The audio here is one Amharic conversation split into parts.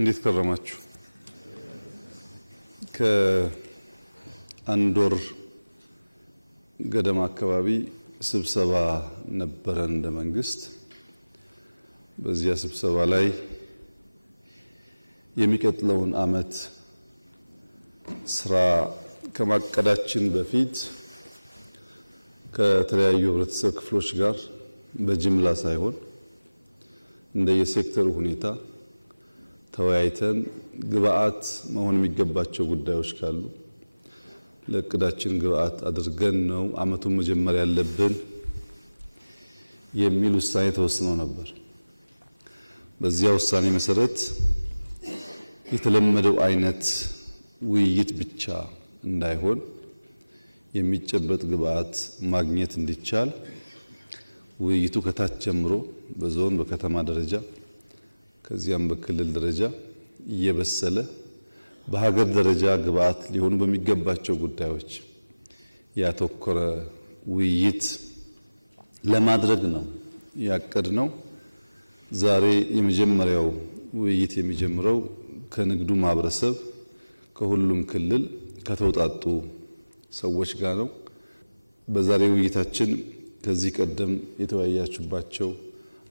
እንዴት ከረማችሁ? ከአንድ ወር ገደማ አካባቢ ስብሰባ ነበረን እንደ መንግስት። በዚያ ስብሰባ ላይ የሚቀጥለውን አመት ስራ ከማቀዳችን በፊት ከተለያዩ ህብረተሰብ ክፍሎች ጋር በጅምላ ሳይሆን እንደየሴክተሩ ሁኔታ ተወያይተን ግብአት መሆን የሚገባቸው ጉዳዮች ካሉ ለቅዳችን ግብአት አድርገን ነው አመቱን መጀመር ያለብን የሚል ውሳኔ ተወስኖ ነበር። በዚያ ውሳኔ መሰረት የተለመደው አይነት ውይይት ብቻ እንዳይሆን የሚጨበጥ ግብአት ማግኘት እንዲቻል ውይይቱ ከታች ጀምሮ በዞን በከተማ ደረጃ ከዚያም በክልል ደረጃ እየበሰለ በሀገር ደረጃ ግብአት ሊሆኑ በሚገባቸው ጉዳዮች ያተኮረ ውይይት ለማድረግ ነው ያቀድነው። ዛሬ የመጀመሪያው ውይይት የሚጀምረው ከንግዱ ማህበረሰብ ከሁሉም ክልል ከተውጣጡ ሰዎች ጋር ነው። በዛሬው ውይይታችን ከዚህ ቀደም የተወያያችሁባቸው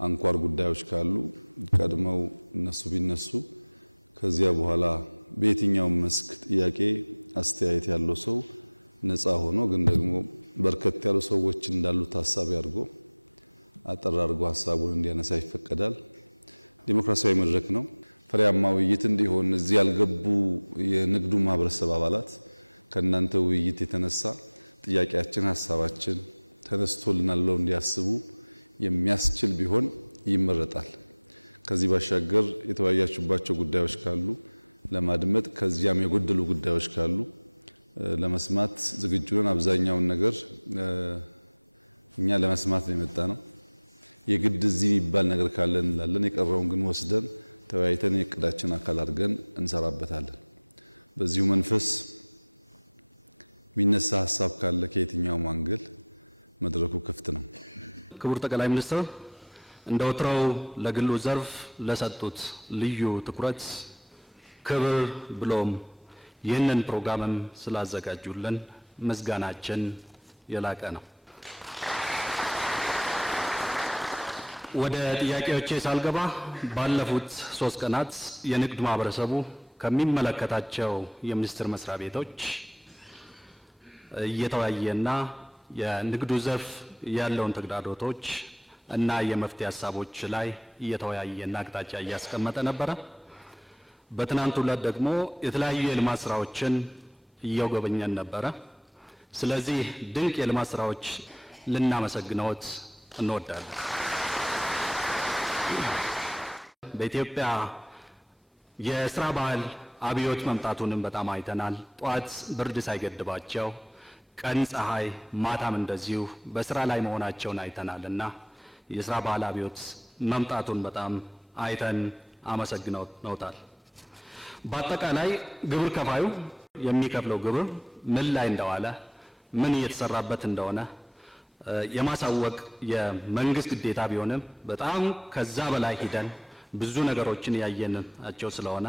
አንኳር ጉዳዮች ካሉ ቀድመው እነሱ ቢነሱ ከዚያ በኋላ በየትኛውም መስክ ጥያቄ አስተያየት ያለው ሰው ነፃ ሆኖ ግን ደግሞ በርከት ያሉ ሰዎች እንዳሉ ታሳቢ አድርጎ አጠር አድርጎ ሐሳቡን እንዲያነሳ ይፈቀዳል። ዲሞክራሲያዊ መድረክ ነው። ፍሬያማ ውይይት እንዲሆን እዚህ ያልገቡ የንግዱ ማህበረሰብ አባላት ከእናንተ ውይይት የተነሳ ጥያቄያችን ሐሳባችን ተነስቶልናል ብለው እንዲያስቡ የሚያስችል ቢሆን ይመረጣል። ከዚህ ባሻገር የተወያያችሁባቸው ጉዳዮች ካሉ ለማድመጥ ከዚያም የጎደሉ ጉዳዮች ካሉ ለመስማት ዝግጁ ነን። አብዛኛውን ነገር እኛ ለመስማት ነው የመጣነው። የግድ እዚህ የሚባል ነገር ካለ እንላለን። የቀረውን ግን ወስደን ተወያይተን የቅዳችን አካል አድርገን እንሰራበታለን። በዚሁ መንፈስ የሚነሳ ሐሳብ ካለ ከየትኛውም አንግል መድረኩ ክፍት ነው። ክቡር ጠቅላይ ሚኒስትር እንደ ወትሮው ለግሉ ዘርፍ ለሰጡት ልዩ ትኩረት ክብር ብሎም ይህንን ፕሮግራምም ስላዘጋጁልን ምስጋናችን የላቀ ነው። ወደ ጥያቄዎቼ ሳልገባ ባለፉት 3 ቀናት የንግድ ማህበረሰቡ ከሚመለከታቸው የሚኒስቴር መስሪያ ቤቶች እየተወያየና የንግዱ ዘርፍ ያለውን ተግዳሮቶች እና የመፍትሄ ሐሳቦች ላይ እየተወያየና አቅጣጫ እያስቀመጠ ነበረ። በትናንቱ ዕለት ደግሞ የተለያዩ የልማት ስራዎችን እየጎበኘን ነበረ። ስለዚህ ድንቅ የልማት ስራዎች ልናመሰግነዎት እንወዳለን። በኢትዮጵያ የስራ ባህል አብዮት መምጣቱንም በጣም አይተናል። ጧት ብርድ ሳይገድባቸው ቀን ፀሐይ ማታም እንደዚሁ በስራ ላይ መሆናቸውን አይተናልና የስራ ባህል አብዮት መምጣቱን በጣም አይተን አመሰግነውታል። በአጠቃላይ ግብር ከፋዩ የሚከፍለው ግብር ምን ላይ እንደዋለ ምን እየተሰራበት እንደሆነ የማሳወቅ የመንግስት ግዴታ ቢሆንም በጣም ከዛ በላይ ሂደን ብዙ ነገሮችን ያየናቸው ስለሆነ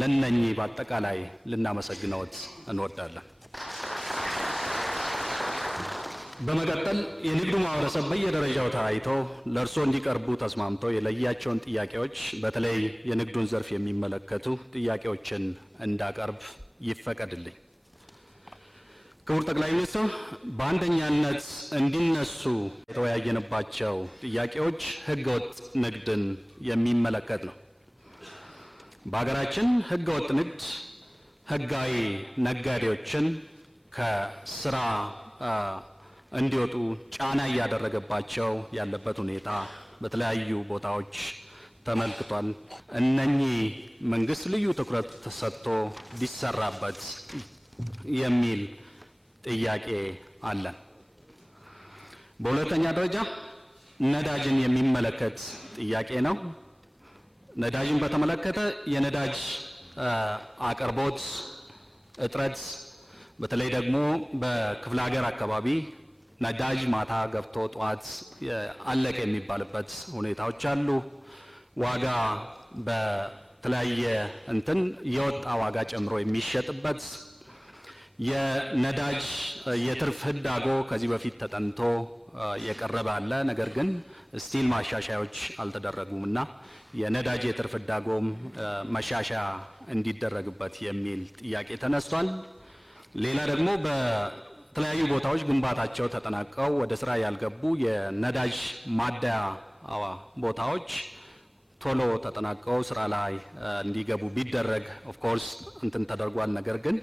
ለነኚህ በአጠቃላይ ልናመሰግነዎት እንወዳለን። በመቀጠል የንግዱ ማህበረሰብ በየደረጃው ተወያይቶ ለእርሶ እንዲቀርቡ ተስማምቶ የለያቸውን ጥያቄዎች በተለይ የንግዱን ዘርፍ የሚመለከቱ ጥያቄዎችን እንዳቀርብ ይፈቀድልኝ። ክቡር ጠቅላይ ሚኒስትር፣ በአንደኛነት እንዲነሱ የተወያየንባቸው ጥያቄዎች ህገወጥ ንግድን የሚመለከት ነው። በሀገራችን ህገወጥ ንግድ ህጋዊ ነጋዴዎችን ከስራ እንዲወጡ ጫና እያደረገባቸው ያለበት ሁኔታ በተለያዩ ቦታዎች ተመልክቷል። እነኚህ መንግስት ልዩ ትኩረት ተሰጥቶ ቢሰራበት የሚል ጥያቄ አለን። በሁለተኛ ደረጃ ነዳጅን የሚመለከት ጥያቄ ነው። ነዳጅን በተመለከተ የነዳጅ አቅርቦት እጥረት በተለይ ደግሞ በክፍለ ሀገር አካባቢ ነዳጅ ማታ ገብቶ ጧት አለቀ የሚባልበት ሁኔታዎች አሉ። ዋጋ በተለያየ የወጣ ዋጋ ጨምሮ የሚሸጥበት የነዳጅ የትርፍ ህዳጎ ከዚህ በፊት ተጠንቶ የቀረበ አለ። ነገር ግን ስቲል ማሻሻያዎች አልተደረጉምና የነዳጅ የትርፍ ህዳጎም ማሻሻያ እንዲደረግበት የሚል ጥያቄ ተነስቷል። ሌላ ደግሞ በተለያዩ ቦታዎች ግንባታቸው ተጠናቀው ወደ ስራ ያልገቡ የነዳጅ ማደያ ቦታዎች ቶሎ ተጠናቀው ስራ ላይ እንዲገቡ ቢደረግ ኦፍ ኮርስ ተደርጓል። ነገር ግን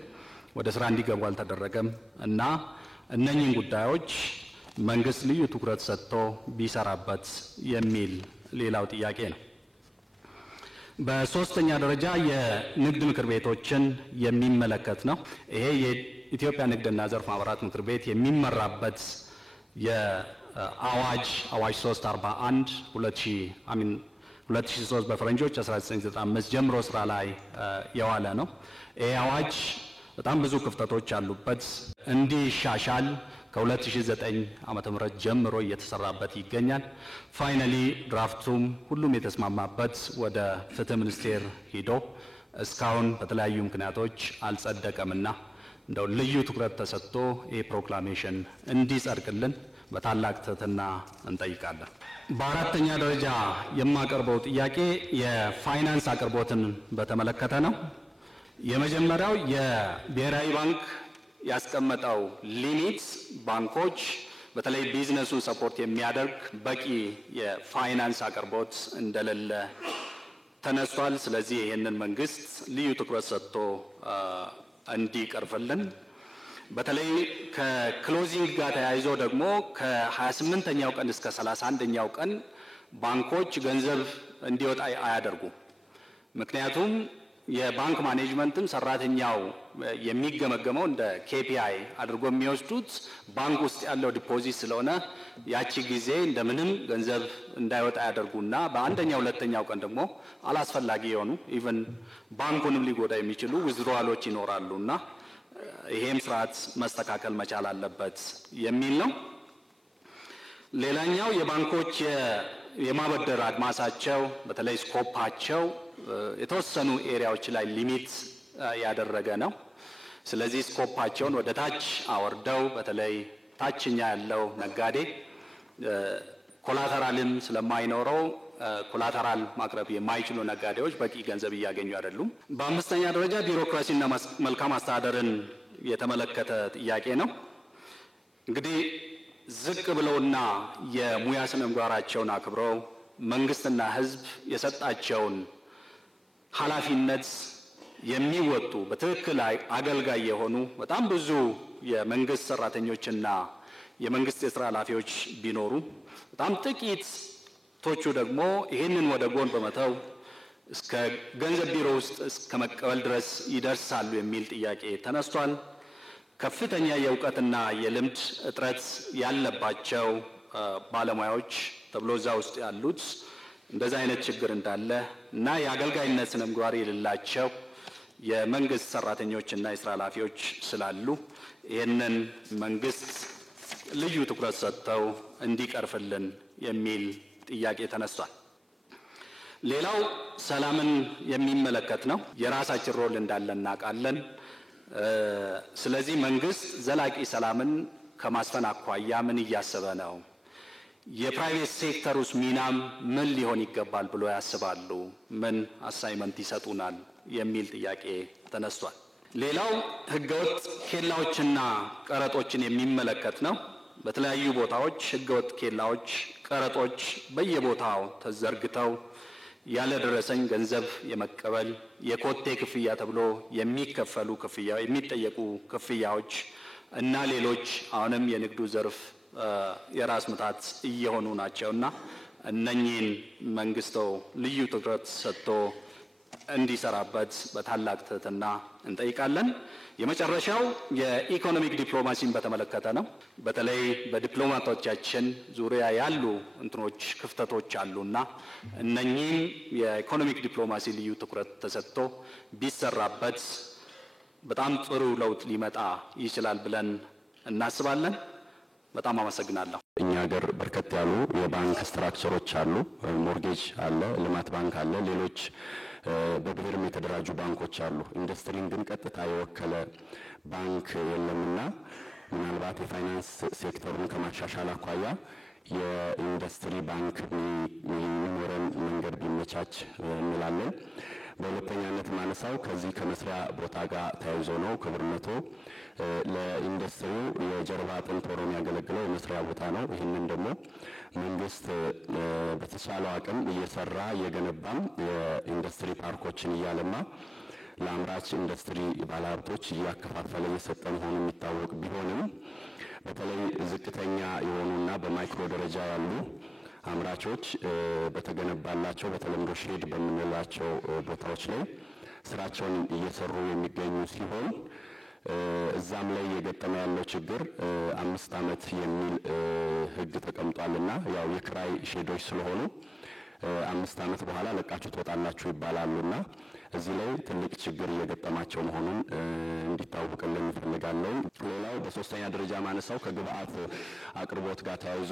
ወደ ስራ እንዲገቡ አልተደረገም እና እነኚህን ጉዳዮች መንግስት ልዩ ትኩረት ሰጥቶ ቢሰራበት የሚል ሌላው ጥያቄ ነው። በሶስተኛ ደረጃ የንግድ ምክር ቤቶችን የሚመለከት ነው። ይሄ የኢትዮጵያ ንግድና ዘርፍ ማህበራት ምክር ቤት የሚመራበት የአዋጅ 341 2003 በፈረንጆች 1995 ጀምሮ ስራ ላይ የዋለ ነው። ይሄ አዋጅ በጣም ብዙ ክፍተቶች ያሉበት እንዲሻሻል ከ2009 ዓመተ ምህረት ጀምሮ እየተሰራበት ይገኛል። ፋይናሊ ድራፍቱም ሁሉም የተስማማበት ወደ ፍትህ ሚኒስቴር ሂዶ እስካሁን በተለያዩ ምክንያቶች አልጸደቀምና እንደው ልዩ ትኩረት ተሰጥቶ ይህ ፕሮክላሜሽን እንዲጸድቅልን በታላቅ ትህትና እንጠይቃለን። በአራተኛ ደረጃ የማቀርበው ጥያቄ የፋይናንስ አቅርቦትን በተመለከተ ነው። የመጀመሪያው የብሔራዊ ባንክ ያስቀመጠው ሊሚት ባንኮች በተለይ ቢዝነሱን ሰፖርት የሚያደርግ በቂ የፋይናንስ አቅርቦት እንደሌለ ተነስቷል። ስለዚህ ይህንን መንግስት ልዩ ትኩረት ሰጥቶ እንዲቀርፍልን በተለይ ከክሎዚንግ ጋር ተያይዞ ደግሞ ከ28ኛው ቀን እስከ 31ኛው ቀን ባንኮች ገንዘብ እንዲወጣ አያደርጉም። ምክንያቱም የባንክ ማኔጅመንትም ሰራተኛው የሚገመገመው እንደ KPI አድርጎ የሚወስዱት ባንክ ውስጥ ያለው ዲፖዚት ስለሆነ ያቺ ጊዜ እንደምንም ገንዘብ እንዳይወጣ ያደርጉና በአንደኛው ሁለተኛው ቀን ደግሞ አላስፈላጊ የሆኑ ኢቭን ባንኩንም ሊጎዳ የሚችሉ ዊዝድሮዋሎች ይኖራሉና ይሄም ስርዓት መስተካከል መቻል አለበት የሚል ነው። ሌላኛው የባንኮች የማበደር አድማሳቸው በተለይ ስኮፓቸው የተወሰኑ ኤሪያዎች ላይ ሊሚት ያደረገ ነው። ስለዚህ ስኮፓቸውን ወደ ታች አወርደው በተለይ ታችኛ ያለው ነጋዴ ኮላተራልም ስለማይኖረው ኮላተራል ማቅረብ የማይችሉ ነጋዴዎች በቂ ገንዘብ እያገኙ አይደሉም። በአምስተኛ ደረጃ ቢሮክራሲና መልካም አስተዳደርን የተመለከተ ጥያቄ ነው። እንግዲህ ዝቅ ብለውና የሙያ ስነ ምግባራቸውን አክብረው መንግስትና ሕዝብ የሰጣቸውን ኃላፊነት የሚወጡ በትክክል አገልጋይ የሆኑ በጣም ብዙ የመንግስት ሰራተኞችና የመንግስት የስራ ኃላፊዎች ቢኖሩ በጣም ጥቂቶቹ ደግሞ ይህንን ወደ ጎን በመተው እስከ ገንዘብ ቢሮ ውስጥ እስከ መቀበል ድረስ ይደርሳሉ የሚል ጥያቄ ተነስቷል። ከፍተኛ የእውቀትና የልምድ እጥረት ያለባቸው ባለሙያዎች ተብሎ እዛ ውስጥ ያሉት እንደዛ አይነት ችግር እንዳለ እና የአገልጋይነት ስነ ምግባር የሌላቸው የመንግስት ሰራተኞችና የስራ ኃላፊዎች ስላሉ ይህንን መንግስት ልዩ ትኩረት ሰጥተው እንዲቀርፍልን የሚል ጥያቄ ተነስቷል። ሌላው ሰላምን የሚመለከት ነው። የራሳችን ሮል እንዳለ እናውቃለን። ስለዚህ መንግስት ዘላቂ ሰላምን ከማስፈን አኳያ ምን እያሰበ ነው? የፕራይቬት ሴክተር ውስጥ ሚናም ምን ሊሆን ይገባል ብሎ ያስባሉ? ምን አሳይመንት ይሰጡናል? የሚል ጥያቄ ተነስቷል። ሌላው ህገወጥ ኬላዎችና ቀረጦችን የሚመለከት ነው። በተለያዩ ቦታዎች ህገወጥ ኬላዎች፣ ቀረጦች በየቦታው ተዘርግተው ያለ ደረሰኝ ገንዘብ የመቀበል የኮቴ ክፍያ ተብሎ የሚከፈሉ የሚጠየቁ ክፍያዎች እና ሌሎች አሁንም የንግዱ ዘርፍ የራስ ምታት እየሆኑ ናቸውና እነኚህን መንግስት ልዩ ትኩረት ሰጥቶ እንዲሰራበት በታላቅ ትህትና እንጠይቃለን። የመጨረሻው የኢኮኖሚክ ዲፕሎማሲን በተመለከተ ነው። በተለይ በዲፕሎማቶቻችን ዙሪያ ያሉ ክፍተቶች አሉና እነኚህም የኢኮኖሚክ ዲፕሎማሲ ልዩ ትኩረት ተሰጥቶ ቢሰራበት በጣም ጥሩ ለውጥ ሊመጣ ይችላል ብለን እናስባለን። በጣም አመሰግናለሁ። እኛ ሀገር በርከት ያሉ የባንክ ስትራክቸሮች አሉ። ሞርጌጅ አለ፣ ልማት ባንክ አለ፣ ሌሎች በብሔርም የተደራጁ ባንኮች አሉ። ኢንዱስትሪን ግን ቀጥታ የወከለ ባንክ የለምና ምናልባት የፋይናንስ ሴክተሩን ከማሻሻል አኳያ የኢንዱስትሪ ባንክ የሚኖረን መንገድ ቢመቻች እንላለን። በሁለተኛነት ማነሳው ከዚህ ከመስሪያ ቦታ ጋር ተያይዞ ነው። ክቡርነቶ ለኢንዱስትሪው የጀርባ አጥንት ሆኖ የሚያገለግለው የመስሪያ ቦታ ነው። ይህንን ደግሞ መንግስት በተቻለው አቅም እየሰራ እየገነባም የኢንዱስትሪ ፓርኮችን እያለማ ለአምራች ኢንዱስትሪ ባለሀብቶች እያከፋፈለ እየሰጠ መሆኑ የሚታወቅ ቢሆንም በተለይ ዝቅተኛ የሆኑና በማይክሮ ደረጃ ያሉ አምራቾች በተገነባላቸው በተለምዶ ሼድ በምንላቸው ቦታዎች ላይ ስራቸውን እየሰሩ የሚገኙ ሲሆን እዛም ላይ የገጠመ ያለው ችግር 5 ዓመት የሚል ህግ ተቀምጧልና ያው የክራይ ሼዶች ስለሆኑ 5 ዓመት በኋላ ለቃችሁ ትወጣላችሁ ይባላሉና እዚህ ላይ ትልቅ ችግር እየገጠማቸው መሆኑን እንዲታወቅልን እንፈልጋለን። ሌላው በሶስተኛ ደረጃ ማነሳው ከግብአት አቅርቦት ጋር ተያይዞ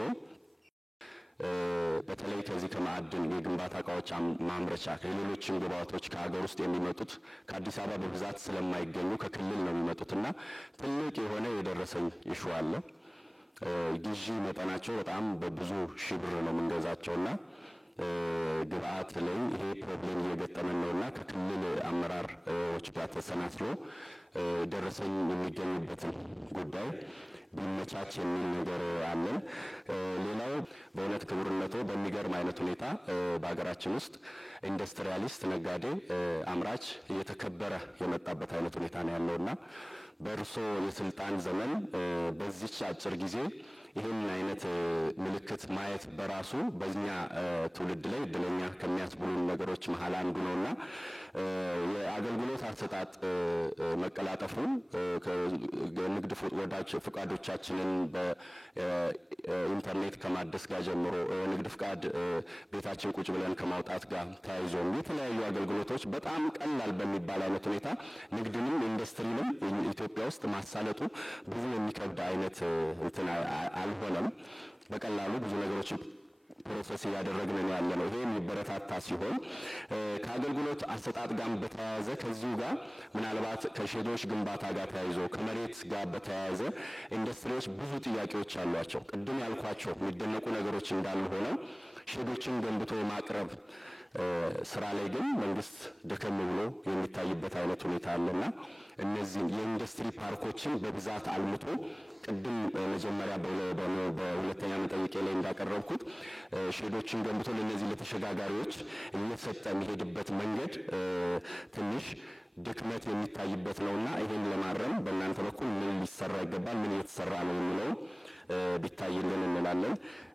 በተለይ ከዚህ ከማዕድን የግንባታ እቃዎች ማምረቻ ከሌሎችም ግብአቶች ከሀገር ውስጥ የሚመጡት ከአዲስ አበባ በብዛት ስለማይገኙ ከክልል ነው የሚመጡትና ትልቅ የሆነ የደረሰኝ ኢሹ አለ። ግዢ መጠናቸው በጣም በብዙ ሺህ ብር ነው የምንገዛቸውና ግብአት ላይ ይሄ ፕሮብሌም እየገጠመን ነውና ከክልል አመራሮች ጋር ተሰናስሎ ደረሰኝ የሚገኝበትን ጉዳይ ቢመቻች የሚል ነገር አለን። ሌላው በእውነት ክቡርነቶ በሚገርም አይነት ሁኔታ በሀገራችን ውስጥ ኢንዱስትሪያሊስት፣ ነጋዴ፣ አምራች እየተከበረ የመጣበት አይነት ሁኔታ ነው ያለውና በእርሶ የስልጣን ዘመን በዚች አጭር ጊዜ ይህን አይነት ምልክት ማየት በራሱ በእኛ ትውልድ ላይ እድለኛ ከሚያስብሉን ነገሮች መሀል አንዱ ነውና የአገልግሎት አሰጣጥ መቀላጠፉ ንግድ ፍቃዶቻችንን በኢንተርኔት ከማደስ ጋር ጀምሮ ንግድ ፍቃድ ቤታችን ቁጭ ብለን ከማውጣት ጋር ተያይዞ የተለያዩ አገልግሎቶች በጣም ቀላል በሚባል አይነት ሁኔታ ንግድንም ኢንዱስትሪንም ኢትዮጵያ ውስጥ ማሳለጡ ብዙ የሚከብድ አይነት እንትን አልሆነም። በቀላሉ ብዙ ነገሮች ፕሮሰስ እያደረግን ያለ ነው። ይሄ የሚበረታታ ሲሆን ከአገልግሎት አሰጣጥ ጋር በተያያዘ ከዚሁ ጋር ምናልባት ከሼዶች ግንባታ ጋር ተያይዞ ከመሬት ጋር በተያያዘ ኢንዱስትሪዎች ብዙ ጥያቄዎች አሏቸው። ቅድም ያልኳቸው የሚደነቁ ነገሮች እንዳሉ ሆነው ሼዶችን ገንብቶ ማቅረብ ስራ ላይ ግን መንግስት ደከም ብሎ የሚታይበት አይነት ሁኔታ አለና እነዚህ የኢንዱስትሪ ፓርኮችን በብዛት አልምቶ ቅድም መጀመሪያ በሁለተኛ መጠይቄ ላይ እንዳቀረብኩት ሼዶችን ገንብቶ ለነዚህ ለተሸጋጋሪዎች እየሰጠ የሚሄድበት መንገድ ትንሽ ድክመት የሚታይበት ነውና ይሄን ለማረም በእናንተ በኩል ምን ሊሰራ ይገባል፣ ምን እየተሰራ ነው የሚለው ቢታይልን እንላለን።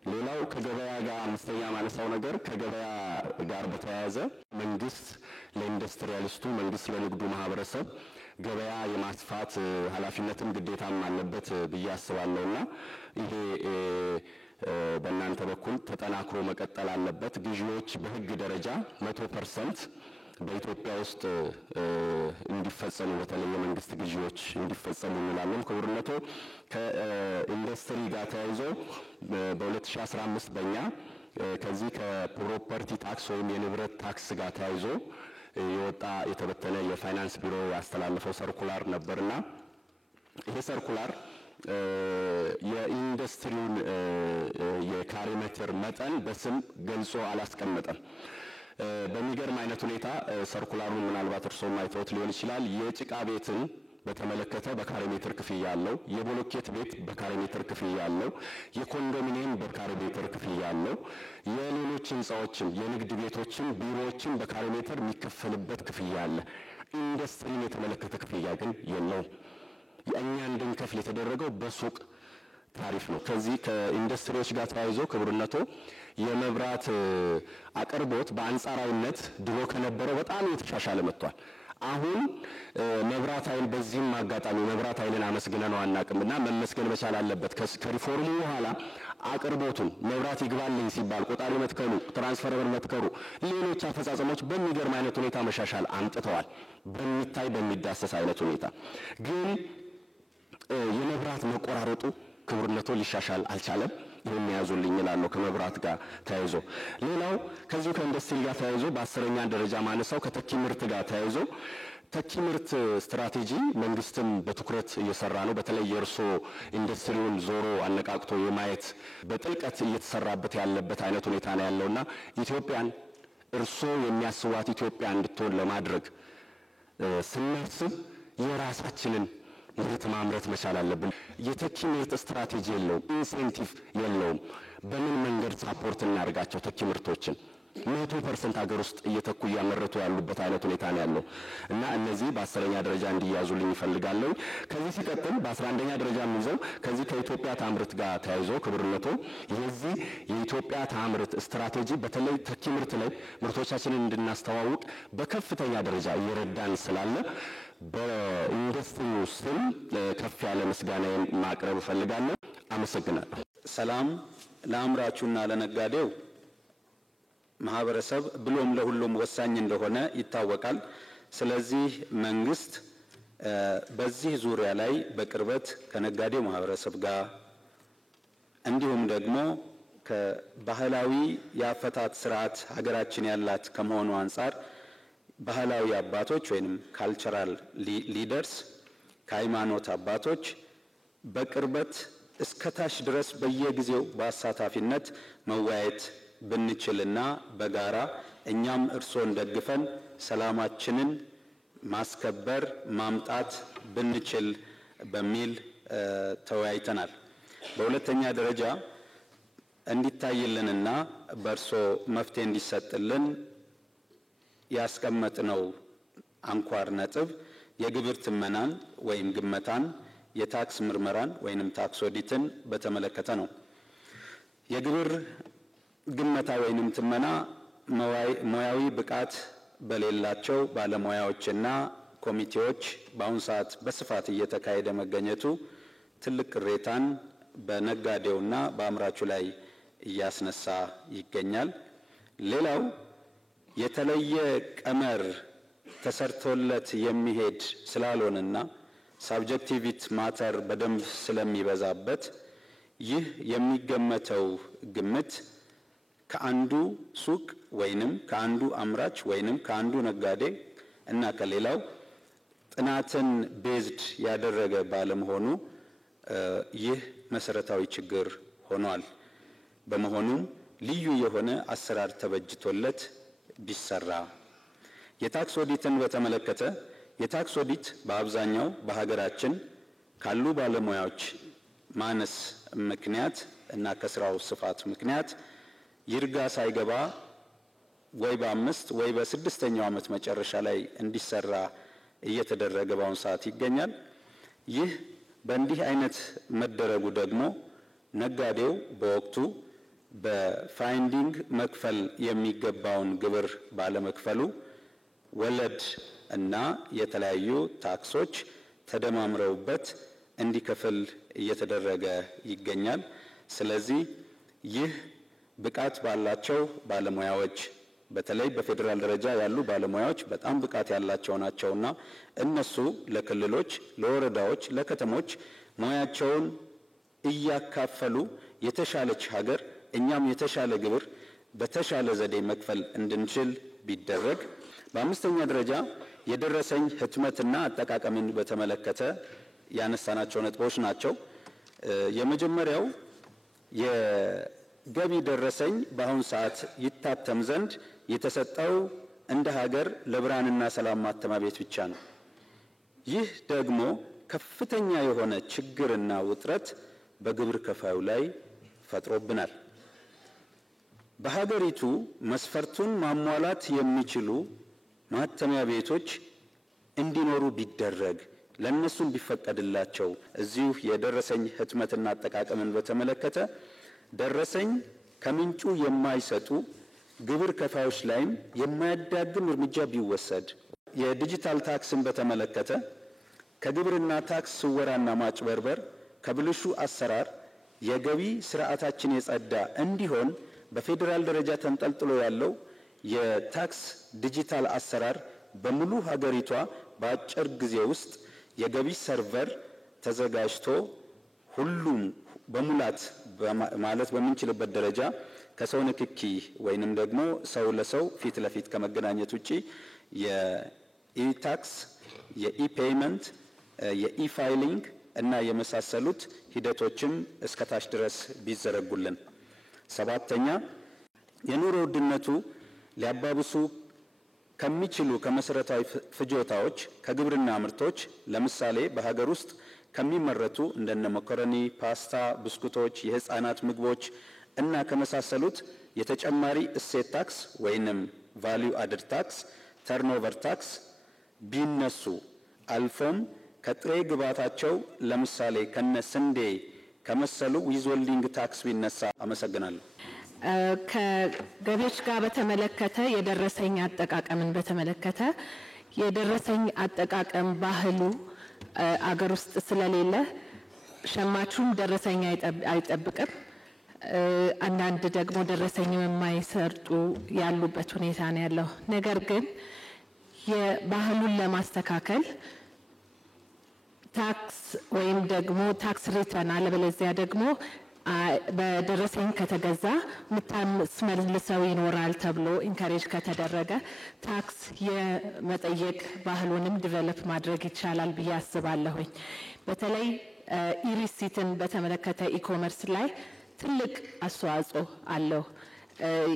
ሌላው ከገበያ ጋር አምስተኛ ማነሳው ነገር ከገበያ ጋር በተያያዘ መንግስት ለኢንዱስትሪያሊስቱ መንግስት ለንግዱ ማህበረሰብ ገበያ የማስፋት ኃላፊነትም ግዴታም አለበት ብዬ አስባለሁና ይሄ በእናንተ በኩል ተጠናክሮ መቀጠል አለበት። ግዢዎች በህግ ደረጃ 100% በኢትዮጵያ ውስጥ እንዲፈጸሙ በተለይ የመንግስት ግዢዎች እንዲፈጸሙ እንላለን። ክቡርነቶ ከኢንዱስትሪ ጋር ተያይዞ በ2015 በእኛ ከዚህ ከፕሮፐርቲ ታክስ ወይም የንብረት ታክስ ጋር ተያይዞ የወጣ የተበተነ የፋይናንስ ቢሮ ያስተላለፈው ሰርኩላር ነበርና ይሄ ሰርኩላር የኢንዱስትሪውን የካሬ ሜትር መጠን በስም ገልጾ አላስቀመጠም። በሚገርም አይነት ሁኔታ ሰርኩላሩን ምናልባት እርስዎም አይተውት ሊሆን ይችላል። የጭቃ ቤትን በተመለከተ በካሬ ሜትር ክፍያ አለው። የቦሎኬት ቤት በካሬ ሜትር ክፍያ አለው። የኮንዶሚኒየም በካሬ ሜትር ክፍያ አለው። የሌሎች ህንፃዎችም የንግድ ቤቶችም ቢሮዎችም በካሬ ሜትር የሚከፈልበት ክፍያ አለ። ኢንዱስትሪን የተመለከተ ክፍያ ግን የለውም። የእኛ እንድንከፍል የተደረገው በሱቅ ታሪፍ ነው። ከዚህ ከኢንዱስትሪዎች ጋር ተያይዞ ክቡርነቶ የመብራት አቅርቦት በአንጻራዊነት ድሮ ከነበረው በጣም የተሻሻለ መጥቷል። አሁን መብራት ኃይል በዚህም አጋጣሚ መብራት ኃይልን አመስግነ ነው አናቅምና መመስገን መቻል አለበት። ከሪፎርሙ በኋላ አቅርቦቱን መብራት ይግባልኝ ሲባል ቆጣሪ መትከሉ፣ ትራንስፈርመር መትከሉ፣ ሌሎች አፈጻጸሞች በሚገርም አይነት ሁኔታ መሻሻል አምጥተዋል። በሚታይ በሚዳሰስ አይነት ሁኔታ ግን የመብራት መቆራረጡ ክቡርነቶ ሊሻሻል አልቻለም። ይሄን ያዙልኝ እላለሁ ከመብራት ጋር ተያይዞ። ሌላው ከዚሁ ከኢንዱስትሪ ጋር ተያይዞ በ10ኛ ደረጃ ማነሳው ከተኪ ምርት ጋር ተያይዞ ተኪ ምርት ስትራቴጂ መንግስትም በትኩረት እየሰራ ነው። በተለይ የእርሶ ኢንዱስትሪውን ዞሮ አነቃቅቶ የማየት በጥልቀት እየተሰራበት ያለበት አይነት ሁኔታ ነው ያለውና ኢትዮጵያን እርሶ የሚያስቧት ኢትዮጵያ እንድትሆን ለማድረግ ስናስብ የራሳችንን ምርት ማምረት መቻል አለብን። የተኪ ምርት ስትራቴጂ የለውም፣ ኢንሴንቲቭ የለውም። በምን መንገድ ሳፖርት እናርጋቸው ተኪ ምርቶችን 100% ሀገር ውስጥ እየተኩ እያመረቱ ያሉበት አይነት ሁኔታ ነው ያለው እና እነዚህ በ10ኛ ደረጃ እንዲያዙልኝ ይፈልጋለሁ። ከዚህ ሲቀጥል በ11ኛ ደረጃ የሚይዘው ከዚህ ከኢትዮጵያ ታምርት ጋር ተያይዞ ክቡርነቶ የዚህ የኢትዮጵያ ታምርት ስትራቴጂ በተለይ ተኪ ምርት ላይ ምርቶቻችንን እንድናስተዋውቅ በከፍተኛ ደረጃ እየረዳን ስላለ በኢንዱስትሪው ስም ከፍ ያለ ምስጋናዬን ማቅረብ እፈልጋለሁ። አመሰግናለሁ። ሰላም ለአምራቹና ለነጋዴው ማህበረሰብ ብሎም ለሁሉም ወሳኝ እንደሆነ ይታወቃል። ስለዚህ መንግስት በዚህ ዙሪያ ላይ በቅርበት ከነጋዴው ማህበረሰብ ጋር እንዲሁም ደግሞ ከባህላዊ የአፈታት ስርዓት ሀገራችን ያላት ከመሆኑ አንጻር ባህላዊ አባቶች ወይንም ካልቸራል ሊደርስ ከሃይማኖት አባቶች በቅርበት እስከታች ድረስ በየጊዜው በአሳታፊነት መወያየት ብንችልና በጋራ እኛም እርሶን ደግፈን ሰላማችንን ማስከበር ማምጣት ብንችል በሚል ተወያይተናል። በሁለተኛ ደረጃ እንዲታይልንና በእርሶ መፍትሄ እንዲሰጥልን ያስቀመጥነው አንኳር ነጥብ የግብር ትመናን ወይም ግመታን፣ የታክስ ምርመራን ወይንም ታክስ ኦዲትን በተመለከተ ነው። የግብር ግመታ ወይንም ትመና ሙያዊ ብቃት በሌላቸው ባለሙያዎችና ኮሚቴዎች በአሁኑ ሰዓት በስፋት እየተካሄደ መገኘቱ ትልቅ ቅሬታን በነጋዴውና በአምራቹ ላይ እያስነሳ ይገኛል። ሌላው የተለየ ቀመር ተሰርቶለት የሚሄድ ስላልሆነና ሳብጀክቲቪቲ ማተር በደንብ ስለሚበዛበት ይህ የሚገመተው ግምት ከአንዱ ሱቅ ወይንም ከአንዱ አምራች ወይንም ከአንዱ ነጋዴ እና ከሌላው ጥናትን ቤዝድ ያደረገ ባለመሆኑ ይህ መሰረታዊ ችግር ሆኗል። በመሆኑም ልዩ የሆነ አሰራር ተበጅቶለት ቢሰራ። የታክስ ኦዲትን በተመለከተ የታክስ ኦዲት በአብዛኛው በሀገራችን ካሉ ባለሙያዎች ማነስ ምክንያት እና ከስራው ስፋት ምክንያት ይርጋ ሳይገባ ወይ በ5 ወይ በ6ኛው ዓመት መጨረሻ ላይ እንዲሰራ እየተደረገ በአሁኑ ሰዓት ይገኛል። ይህ በእንዲህ አይነት መደረጉ ደግሞ ነጋዴው በወቅቱ በፋይንዲንግ መክፈል የሚገባውን ግብር ባለመክፈሉ ወለድ እና የተለያዩ ታክሶች ተደማምረውበት እንዲከፍል እየተደረገ ይገኛል። ስለዚህ ይህ ብቃት ባላቸው ባለሙያዎች በተለይ በፌደራል ደረጃ ያሉ ባለሙያዎች በጣም ብቃት ያላቸው ናቸውና እነሱ ለክልሎች፣ ለወረዳዎች፣ ለከተሞች ሙያቸውን እያካፈሉ የተሻለች ሀገር እኛም የተሻለ ግብር በተሻለ ዘዴ መክፈል እንድንችል ቢደረግ። በአምስተኛ ደረጃ የደረሰኝ ህትመትና አጠቃቀምን በተመለከተ ያነሳናቸው ነጥቦች ናቸው። የመጀመሪያው የገቢ ደረሰኝ በአሁኑ ሰዓት ይታተም ዘንድ የተሰጠው እንደ ሀገር ለብርሃንና ሰላም ማተሚያ ቤት ብቻ ነው። ይህ ደግሞ ከፍተኛ የሆነ ችግርና ውጥረት በግብር ከፋዩ ላይ ፈጥሮብናል። በሀገሪቱ መስፈርቱን ማሟላት የሚችሉ ማተሚያ ቤቶች እንዲኖሩ ቢደረግ ለነሱም ቢፈቀድላቸው። እዚሁ የደረሰኝ ህትመትና አጠቃቀምን በተመለከተ ደረሰኝ ከምንጩ የማይሰጡ ግብር ከፋዮች ላይም የማያዳግም እርምጃ ቢወሰድ። የዲጂታል ታክስን በተመለከተ ከግብርና ታክስ ስወራና ማጭበርበር ከብልሹ አሰራር የገቢ ስርዓታችን የጸዳ እንዲሆን በፌደራል ደረጃ ተንጠልጥሎ ያለው የታክስ ዲጂታል አሰራር በሙሉ ሀገሪቷ በአጭር ጊዜ ውስጥ የገቢ ሰርቨር ተዘጋጅቶ ሁሉም በሙላት ማለት በምንችልበት ደረጃ ከሰው ንክኪ ወይንም ደግሞ ሰው ለሰው ፊት ለፊት ከመገናኘት ውጪ የኢታክስ፣ የኢፔይመንት፣ የኢፋይሊንግ እና የመሳሰሉት ሂደቶችም እስከታች ድረስ ቢዘረጉልን። ሰባተኛ የኑሮ ውድነቱ ሊያባብሱ ከሚችሉ ከመሰረታዊ ፍጆታዎች ከግብርና ምርቶች ለምሳሌ በሀገር ውስጥ ከሚመረቱ እንደነ መኮረኒ፣ ፓስታ፣ ብስኩቶች፣ የህፃናት ምግቦች እና ከመሳሰሉት የተጨማሪ እሴት ታክስ ወይንም ቫልዩ አድድ ታክስ፣ ተርኖቨር ታክስ ቢነሱ አልፎም ከጥሬ ግብዓታቸው ለምሳሌ ከነ ስንዴ ከመሰሉ ዊዝሆልዲንግ ታክስ ቢነሳ። አመሰግናለሁ። ከገቢዎች ጋር በተመለከተ የደረሰኝ አጠቃቀምን በተመለከተ የደረሰኝ አጠቃቀም ባህሉ አገር ውስጥ ስለሌለ ሸማቹም ደረሰኝ አይጠብቅም። አንዳንድ ደግሞ ደረሰኝ የማይሰርጡ ያሉበት ሁኔታ ነው ያለው። ነገር ግን የባህሉን ለማስተካከል ታክስ ወይም ደግሞ ታክስ ሪተርን አለበለዚያ ደግሞ በደረሰኝ ከተገዛ ምታስመልሰው ይኖራል ተብሎ ኢንካሬጅ ከተደረገ ታክስ የመጠየቅ ባህሉንም ዲቨሎፕ ማድረግ ይቻላል ብዬ አስባለሁኝ። በተለይ ኢሪሲትን በተመለከተ ኢኮመርስ ላይ ትልቅ አስተዋጽኦ አለው።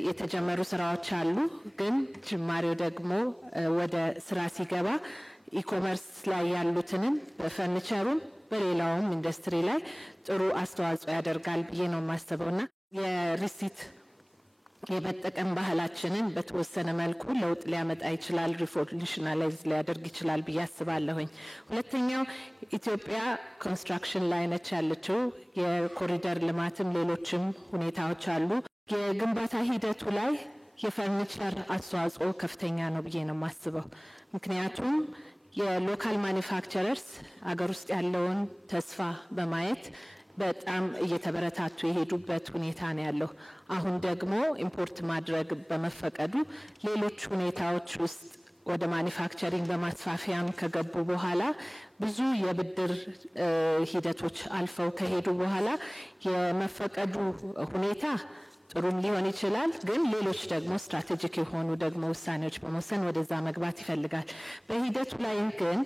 የተጀመሩ ስራዎች አሉ፣ ግን ጅማሬው ደግሞ ወደ ስራ ሲገባ ኢኮመርስ ላይ ያሉትንም በፈርኒቸሩም በሌላውም ኢንዱስትሪ ላይ ጥሩ አስተዋጽኦ ያደርጋል ብዬ ነው የማስበውና የሪሲት የመጠቀም ባህላችንን በተወሰነ መልኩ ለውጥ ሊያመጣ ይችላል፣ ሪቮሉሽናላይዝ ሊያደርግ ይችላል ብዬ አስባለሁኝ። ሁለተኛው ኢትዮጵያ ኮንስትራክሽን ላይ ነች ያለችው። የኮሪደር ልማትም ሌሎችም ሁኔታዎች አሉ። የግንባታ ሂደቱ ላይ የፈርኒቸር አስተዋጽኦ ከፍተኛ ነው ብዬ ነው የማስበው። ምክንያቱም የሎካል ማኒፋክቸረርስ አገር ውስጥ ያለውን ተስፋ በማየት በጣም እየተበረታቱ የሄዱበት ሁኔታ ነው ያለው። አሁን ደግሞ ኢምፖርት ማድረግ በመፈቀዱ ሌሎች ሁኔታዎች ውስጥ ወደ ማኒፋክቸሪንግ በማስፋፊያም ከገቡ በኋላ ብዙ የብድር ሂደቶች አልፈው ከሄዱ በኋላ የመፈቀዱ ሁኔታ ጥሩም ሊሆን ይችላል። ግን ሌሎች ደግሞ ስትራቴጂክ የሆኑ ደግሞ ውሳኔዎች በመወሰን ወደዛ መግባት ይፈልጋል። በሂደቱ ላይ ግን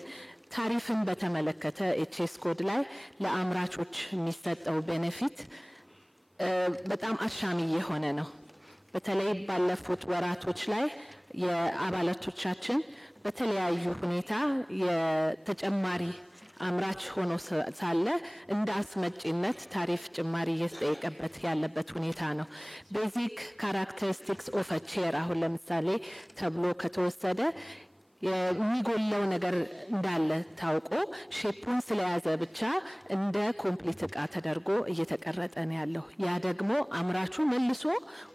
ታሪፍን በተመለከተ ኤችኤስ ኮድ ላይ ለአምራቾች የሚሰጠው ቤኔፊት በጣም አሻሚ የሆነ ነው። በተለይ ባለፉት ወራቶች ላይ የአባላቶቻችን በተለያዩ ሁኔታ የተጨማሪ አምራች ሆኖ ሳለ እንደ አስመጪነት ታሪፍ ጭማሪ እየተጠየቀበት ያለበት ሁኔታ ነው። ቤዚክ ካራክተሪስቲክስ ኦፍ አ ቼር አሁን ለምሳሌ ተብሎ ከተወሰደ የሚጎለው ነገር እንዳለ ታውቆ ሼፑን ስለያዘ ብቻ እንደ ኮምፕሊት እቃ ተደርጎ እየተቀረጠ ነው ያለው። ያ ደግሞ አምራቹ መልሶ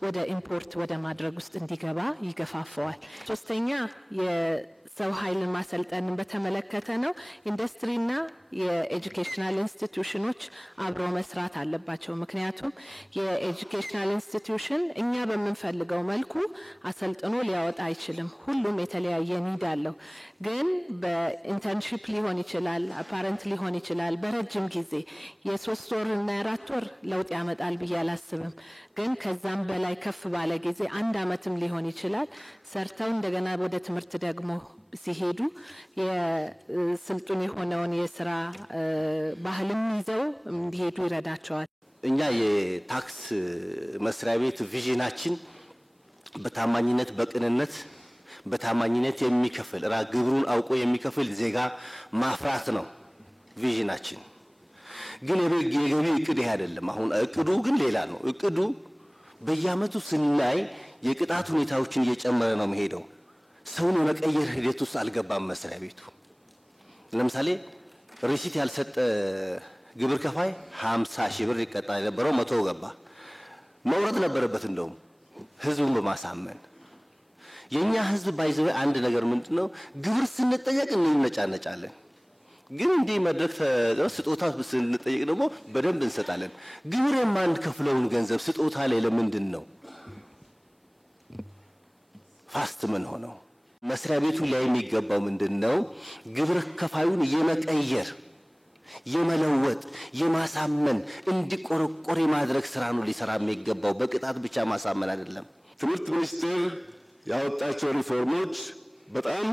ወደ ኢምፖርት ወደ ማድረግ ውስጥ እንዲገባ ይገፋፈዋል። ሶስተኛ የሰው ኃይልን ማሰልጠንን በተመለከተ ነው። ኢንዱስትሪና የኤጁኬሽናል ኢንስቲትዩሽኖች አብረው መስራት አለባቸው። ምክንያቱም የኤጁኬሽናል ኢንስቲትዩሽን እኛ በምንፈልገው መልኩ አሰልጥኖ ሊያወጣ አይችልም። ሁሉም የተለያየ ኒድ አለው። ግን በኢንተርንሺፕ ሊሆን ይችላል፣ አፓረንት ሊሆን ይችላል። በረጅም ጊዜ የ3 ወር እና 4 ወር ለውጥ ያመጣል ብዬ አላስብም። ግን ከዛም በላይ ከፍ ባለ ጊዜ 1 ዓመትም ሊሆን ይችላል ሰርተው እንደገና ወደ ትምህርት ደግሞ ሲሄዱ የስልጡን የሆነውን የስራ ባህልም ይዘው እንዲሄዱ ይረዳቸዋል። እኛ የታክስ መስሪያ ቤት ቪዥናችን በታማኝነት በቅንነት በታማኝነት የሚከፍል ግብሩን አውቆ የሚከፍል ዜጋ ማፍራት ነው ቪዥናችን። ግን የገቢ እቅድ ይሄ አይደለም። አሁን እቅዱ ግን ሌላ ነው። እቅዱ በየአመቱ ስናይ የቅጣት ሁኔታዎችን እየጨመረ ነው መሄደው። ሰውን የመቀየር ሂደት ውስጥ አልገባም መስሪያ ቤቱ። ለምሳሌ ሪሲት ያልሰጠ ግብር ከፋይ 50 ሺህ ብር ይቀጣ የነበረው 100 ገባ። መውረድ ነበረበት እንደውም ህዝቡን በማሳመን። የኛ ህዝብ ባይዘው አንድ ነገር ምንድነው ግብር ስንጠየቅ እንነጫነጫለን። ግን እንዴ መድረክ ስጦታ ስንጠየቅ ደግሞ በደንብ እንሰጣለን። ግብር የማንከፍለውን ገንዘብ ስጦታ ላይ ለምንድን ነው ፋስት ምን ሆነው? መስሪያ ቤቱ ላይ የሚገባው ምንድነው ግብር ከፋዩን የመቀየር የመለወጥ የማሳመን እንዲቆረቆር የማድረግ ስራ ነው ሊሰራ የሚገባው። በቅጣት ብቻ ማሳመን አይደለም። ትምህርት ሚኒስቴር ያወጣቸው ሪፎርሞች በጣም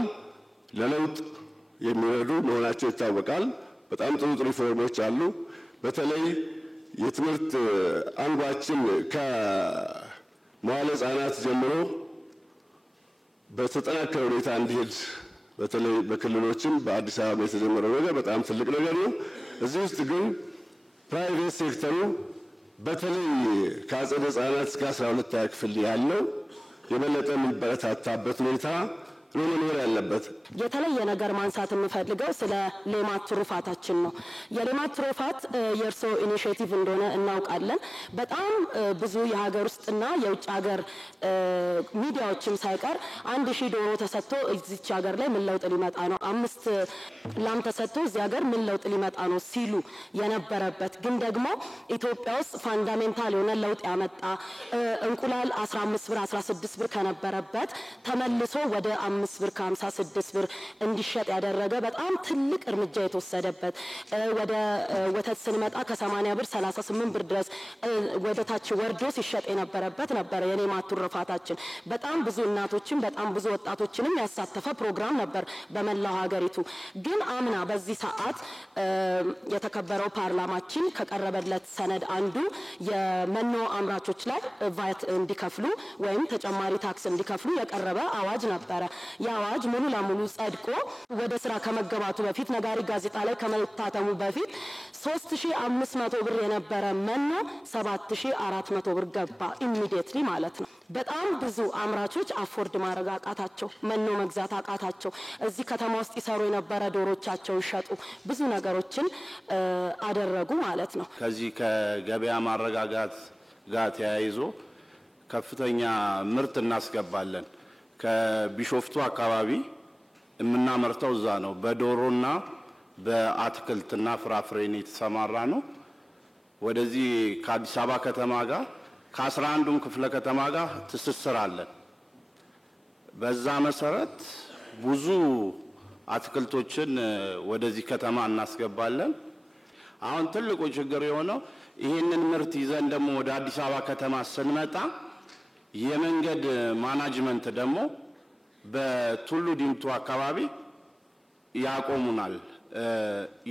ለለውጥ የሚረዱ መሆናቸው ይታወቃል። በጣም ጥሩ ሪፎርሞች አሉ። በተለይ የትምህርት አንጓችን ከመዋለ ሕፃናት ጀምሮ በተጠናከረ ሁኔታ እንዲሄድ በተለይ በክልሎችም በአዲስ አበባ የተጀመረው ነገር በጣም ትልቅ ነገር ነው። እዚህ ውስጥ ግን ፕራይቬት ሴክተሩ በተለይ ከአጸደ ሕፃናት እስከ 12ኛ ክፍል ያለው የበለጠ የሚበረታታበት ሁኔታ ነው መኖር ያለበት። የተለየ ነገር ማንሳት የምፈልገው ስለ ሌማት ትሩፋታችን ነው። የሌማት ትሩፋት የእርሶ ኢኒሼቲቭ እንደሆነ እናውቃለን። በጣም ብዙ የሀገር ውስጥና የውጭ ሀገር ሚዲያዎችም ሳይቀር 1000 ዶሮ ተሰጥቶ እዚች ሀገር ላይ ምን ለውጥ ሊመጣ ነው፣ 5 ላም ተሰጥቶ እዚህ ሀገር ምን ለውጥ ሊመጣ ነው ሲሉ የነበረበት ግን ደግሞ ኢትዮጵያ ውስጥ ፋንዳሜንታል የሆነ ለውጥ ያመጣ እንቁላል 15 ብር 16 ብር ከነበረበት ተመልሶ ወደ 5 ብር ከ56 ብር እንዲሸጥ ያደረገ በጣም ትልቅ እርምጃ የተወሰደበት ወደ ወተት ስንመጣ ከ80 ብር 38 ብር ድረስ ወደ ታች ወርዶ ሲሸጥ የነበረበት ነበር። የሌማት ትሩፋታችን በጣም ብዙ እናቶችን በጣም ብዙ ወጣቶችንም ያሳተፈ ፕሮግራም ነበር በመላው ሀገሪቱ። ግን አምና በዚህ ሰዓት የተከበረው ፓርላማችን ከቀረበለት ሰነድ አንዱ የመኖ አምራቾች ላይ ቫት እንዲከፍሉ ወይም ተጨማሪ ታክስ እንዲከፍሉ የቀረበ አዋጅ ነበረ። የአዋጅ ሙሉ ለሙሉ ጸድቆ ወደ ስራ ከመገባቱ በፊት ነጋሪ ጋዜጣ ላይ ከመታተሙ በፊት 3500 ብር የነበረ መኖ 7400 ብር ገባ ኢሚዲየትሊ ማለት ነው። በጣም ብዙ አምራቾች አፎርድ ማድረግ አቃታቸው፣ መኖ መግዛት አቃታቸው። እዚህ ከተማ ውስጥ ይሰሩ የነበረ ዶሮቻቸው ይሸጡ፣ ብዙ ነገሮችን አደረጉ ማለት ነው። ከዚህ ከገበያ ማረጋጋት ጋር ተያይዞ ከፍተኛ ምርት እናስገባለን። ከቢሾፍቱ አካባቢ የምናመርተው እዛ ነው። በዶሮና በአትክልትና ፍራፍሬን የተሰማራ ነው። ወደዚህ ከአዲስ አበባ ከተማ ጋር ከ11ዱም ክፍለ ከተማ ጋር ትስስር አለን። በዛ መሰረት ብዙ አትክልቶችን ወደዚህ ከተማ እናስገባለን። አሁን ትልቁ ችግር የሆነው ይህንን ምርት ይዘን ደግሞ ወደ አዲስ አበባ ከተማ ስንመጣ የመንገድ ማናጅመንት ደግሞ በቱሉ ዲምቱ አካባቢ ያቆሙናል።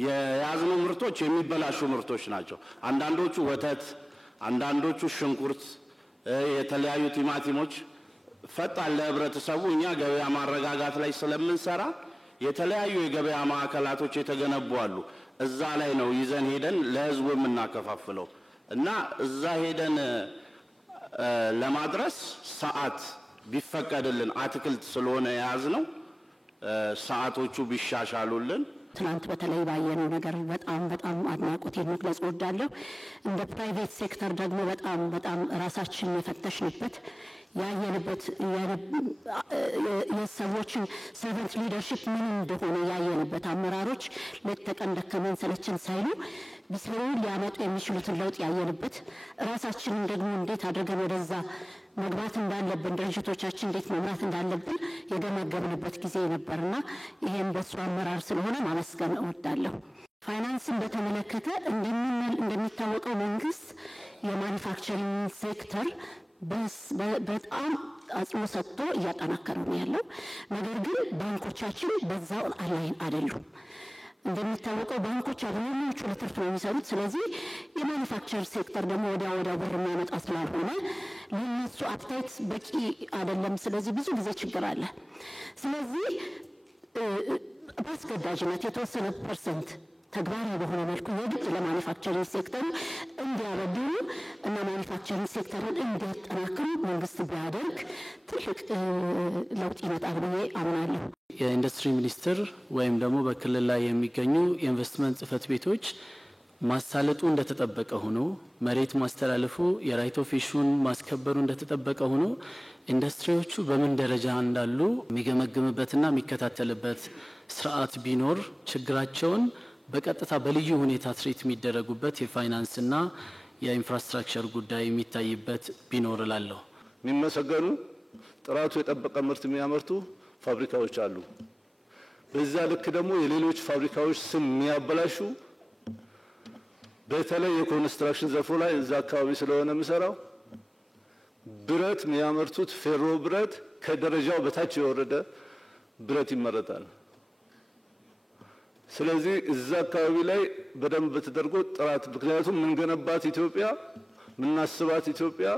የያዝነው ምርቶች የሚበላሹ ምርቶች ናቸው። አንዳንዶቹ ወተት፣ አንዳንዶቹ ሽንኩርት፣ የተለያዩ ቲማቲሞች ፈጣን ለህብረተሰቡ እኛ ገበያ ማረጋጋት ላይ ስለምንሰራ የተለያዩ የገበያ ማዕከላቶች የተገነቡ አሉ። እዛ ላይ ነው ይዘን ሄደን ለህዝቡ የምናከፋፍለው እና እዛ ሄደን ለማድረስ ሰዓት ቢፈቀድልን አትክልት ስለሆነ የያዝነው ሰዓቶቹ ቢሻሻሉልን። ትናንት በተለይ ባየነው ነገር በጣም አድናቆቴን መግለጽ እወዳለሁ። እንደ ፕራይቬት ሴክተር ደግሞ በጣም ራሳችንን የፈተሽንበት ያየንበት የሰዎችን ሰርቨንት ሊደርሺፕ ምን እንደሆነ ያየንበት አመራሮች ሌት ተቀን ደከመን ሰለቸን ሳይሉ ቢሰሩ ሊያመጡ የሚችሉትን ለውጥ ያየንበት ራሳችንን ደግሞ እንዴት አድርገን ወደዛ መግባት እንዳለብን ድርጅቶቻችን እንዴት መምራት እንዳለብን የገመገብንበት ጊዜ ነበርና ይሄን በሱ አመራር ስለሆነ ማመስገን እወዳለሁ። ፋይናንስን በተመለከተ እንደሚታወቀው መንግስት የማኑፋክቸሪንግ ሴክተር በጣም አጽንኦ ሰጥቶ እያጠናከረው ነው ያለው። ነገር ግን ባንኮቻችን በዛው አላይን አይደሉም። እንደሚታወቀው ባንኮች አብዛኞቹ ለትርፍ ነው የሚሰሩት። ስለዚህ የማኑፋክቸር ሴክተር ደግሞ ወዲያ ብር የሚያመጣ ስላልሆነ ለነሱ አፕታይት በቂ አይደለም። ስለዚህ ብዙ ጊዜ ችግር አለ። ስለዚህ በአስገዳጅነት የተወሰነ ፐርሰንት ተግባራዊ በሆነ መልኩ የግድ ለማኑፋክቸሪንግ ሴክተሩ እንዲያበድሩ እና ማኑፋክቸሪንግ ሴክተሩን እንዲያጠናክሩ መንግስት ቢያደርግ ትልቅ ለውጥ ይመጣል ብዬ አምናለሁ። የኢንዱስትሪ ሚኒስቴር ወይም ደግሞ በክልል ላይ የሚገኙ የኢንቨስትመንት ጽህፈት ቤቶች ማሳለጡ እንደተጠበቀ ሆኖ መሬት ማስተላለፉ የራይት ኦፍ ኢሹን ማስከበሩ እንደተጠበቀ ሆኖ ኢንዱስትሪዎቹ በምን ደረጃ እንዳሉ የሚገመግምበትና የሚከታተልበት ስርዓት ቢኖር ችግራቸውን በቀጥታ በልዩ ሁኔታ ትሪት የሚደረጉበት የፋይናንስና የኢንፍራስትራክቸር ጉዳይ የሚታይበት ቢኖር እላለሁ። የሚመሰገኑ ጥራቱ የጠበቀ ምርት የሚያመርቱ ፋብሪካዎች አሉ። በዛ ልክ ደግሞ የሌሎች ፋብሪካዎች ስም የሚያበላሹ በተለይ የኮንስትራክሽን ዘርፉ ላይ እዛ አካባቢ ስለሆነ የምሰራው ብረት የሚያመርቱት ፌሮ ብረት ከደረጃው በታች የወረደ ብረት ይመረታል። ስለዚህ እዛ አካባቢ ላይ በደንብ ተደርጎ ጥራት ምክንያቱም ምንገነባት ኢትዮጵያ ምናስባት ኢትዮጵያ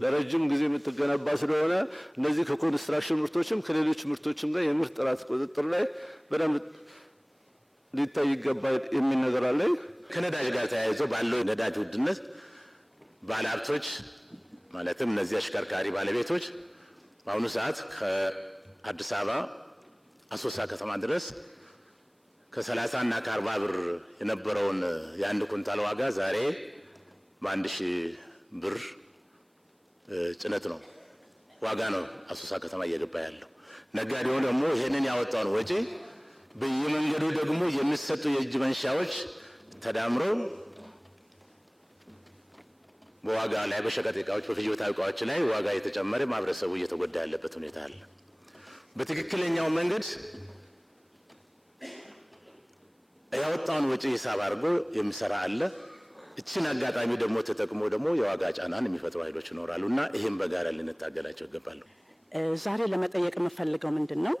ለረጅም ጊዜ የምትገነባ ስለሆነ እነዚህ ከኮንስትራክሽን ምርቶችም ከሌሎች ምርቶችም ጋር የምርት ጥራት ቁጥጥር ላይ በደንብ ሊታይ ይገባል የሚል ነገር አለ። ከነዳጅ ጋር ተያይዞ ባለው ነዳጅ ውድነት ባለሀብቶች ማለትም እነዚህ አሽከርካሪ ባለቤቶች በአሁኑ ሰዓት ከአዲስ አበባ አሶሳ ከተማ ድረስ ከ30 እና ከ40 ብር የነበረውን የአንድ ኩንታል ዋጋ ዛሬ በ1000 ብር ጭነት ነው ዋጋ ነው አሶሳ ከተማ እየገባ ያለው። ነጋዴው ደግሞ ይሄንን ያወጣውን ወጪ በየመንገዱ ደግሞ የሚሰጡ የእጅ መንሻዎች ተዳምረው በዋጋ ላይ በሸቀጥ ዕቃዎች በፍጆታ ዕቃዎች ላይ ዋጋ የተጨመረ ማህበረሰቡ እየተጎዳ ያለበት ሁኔታ አለ። በትክክለኛው መንገድ ያወጣውን ወጪ ሂሳብ አድርጎ የሚሰራ አለ። እቺን አጋጣሚ ደግሞ ተጠቅሞ ደግሞ የዋጋ ጫናን የሚፈጥሩ ኃይሎች ይኖራሉና ይሄን በጋራ ልንታገላቸው ይገባል። ዛሬ ለመጠየቅ የምፈልገው ምንድነው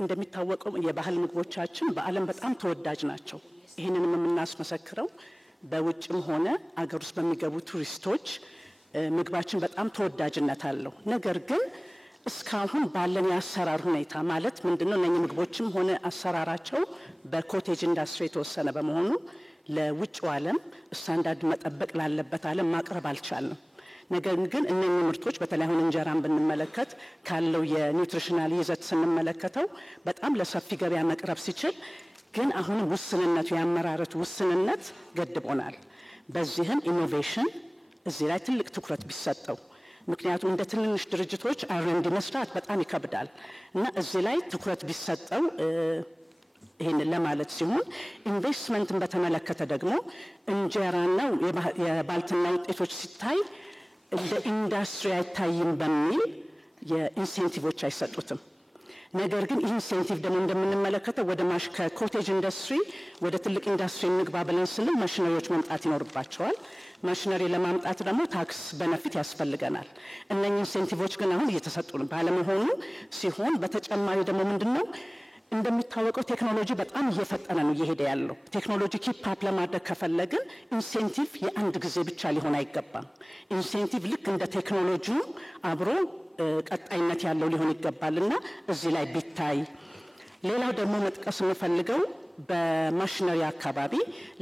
እንደሚታወቀው የባህል ምግቦቻችን በዓለም በጣም ተወዳጅ ናቸው። ይሄንንም የምናስመሰክረው በውጭም ሆነ አገር ውስጥ በሚገቡ ቱሪስቶች ምግባችን በጣም ተወዳጅነት አለው። ነገር ግን እስካሁን ባለን የአሰራር ሁኔታ ማለት ምንድነው እነኚህ ምግቦችም ሆነ አሰራራቸው በኮቴጅ ኢንዱስትሪ የተወሰነ በመሆኑ ለውጭው ዓለም ስታንዳርድ መጠበቅ ላለበት ዓለም ማቅረብ አልቻልንም። ነገር ግን እነኚህ ምርቶች በተለይ አሁን እንጀራን ብንመለከት ካለው የኒውትሪሽናል ይዘት ስንመለከተው በጣም ለሰፊ ገበያ መቅረብ ሲችል ግን አሁን ውስንነቱ ያመራረቱ ውስንነት ገድቦናል። በዚህም ኢኖቬሽን እዚህ ላይ ትልቅ ትኩረት ቢሰጠው ምክንያቱም እንደ ትንንሽ ድርጅቶች አር&ዲ መስራት በጣም ይከብዳል እና እዚህ ላይ ትኩረት ቢሰጠው ይሄን ለማለት ሲሆን ኢንቨስትመንትን በተመለከተ ደግሞ እንጀራና የባልትና ውጤቶች ሲታይ እንደ ኢንዱስትሪ አይታይም በሚል የኢንሴንቲቮች አይሰጡትም። ነገር ግን ኢንሴንቲቭ ደግሞ እንደምንመለከተው ወደ ከኮቴጅ ኢንዱስትሪ ወደ ትልቅ ኢንዱስትሪ እንግባ ብለን ስንል ማሽነሪዎች መምጣት ይኖርባቸዋል። ማሽነሪ ለማምጣት ደግሞ ታክስ በነፊት ያስፈልገናል። እነኚህ ኢንሴንቲቮች ግን አሁን እየተሰጡ ባለመሆኑ ሲሆን በተጨማሪ ደግሞ ምንድነው እንደሚታወቀው ቴክኖሎጂ በጣም እየፈጠነ ነው እየሄደ ያለው። ቴክኖሎጂ ኪፕ አፕ ለማድረግ ከፈለግን ኢንሴንቲቭ የአንድ ጊዜ ብቻ ሊሆን አይገባም። ኢንሴንቲቭ ልክ እንደ ቴክኖሎጂው አብሮ ቀጣይነት ያለው ሊሆን ይገባልና እዚህ ላይ ቢታይ። ሌላው ደግሞ መጥቀስ የምፈልገው በማሽነሪ አካባቢ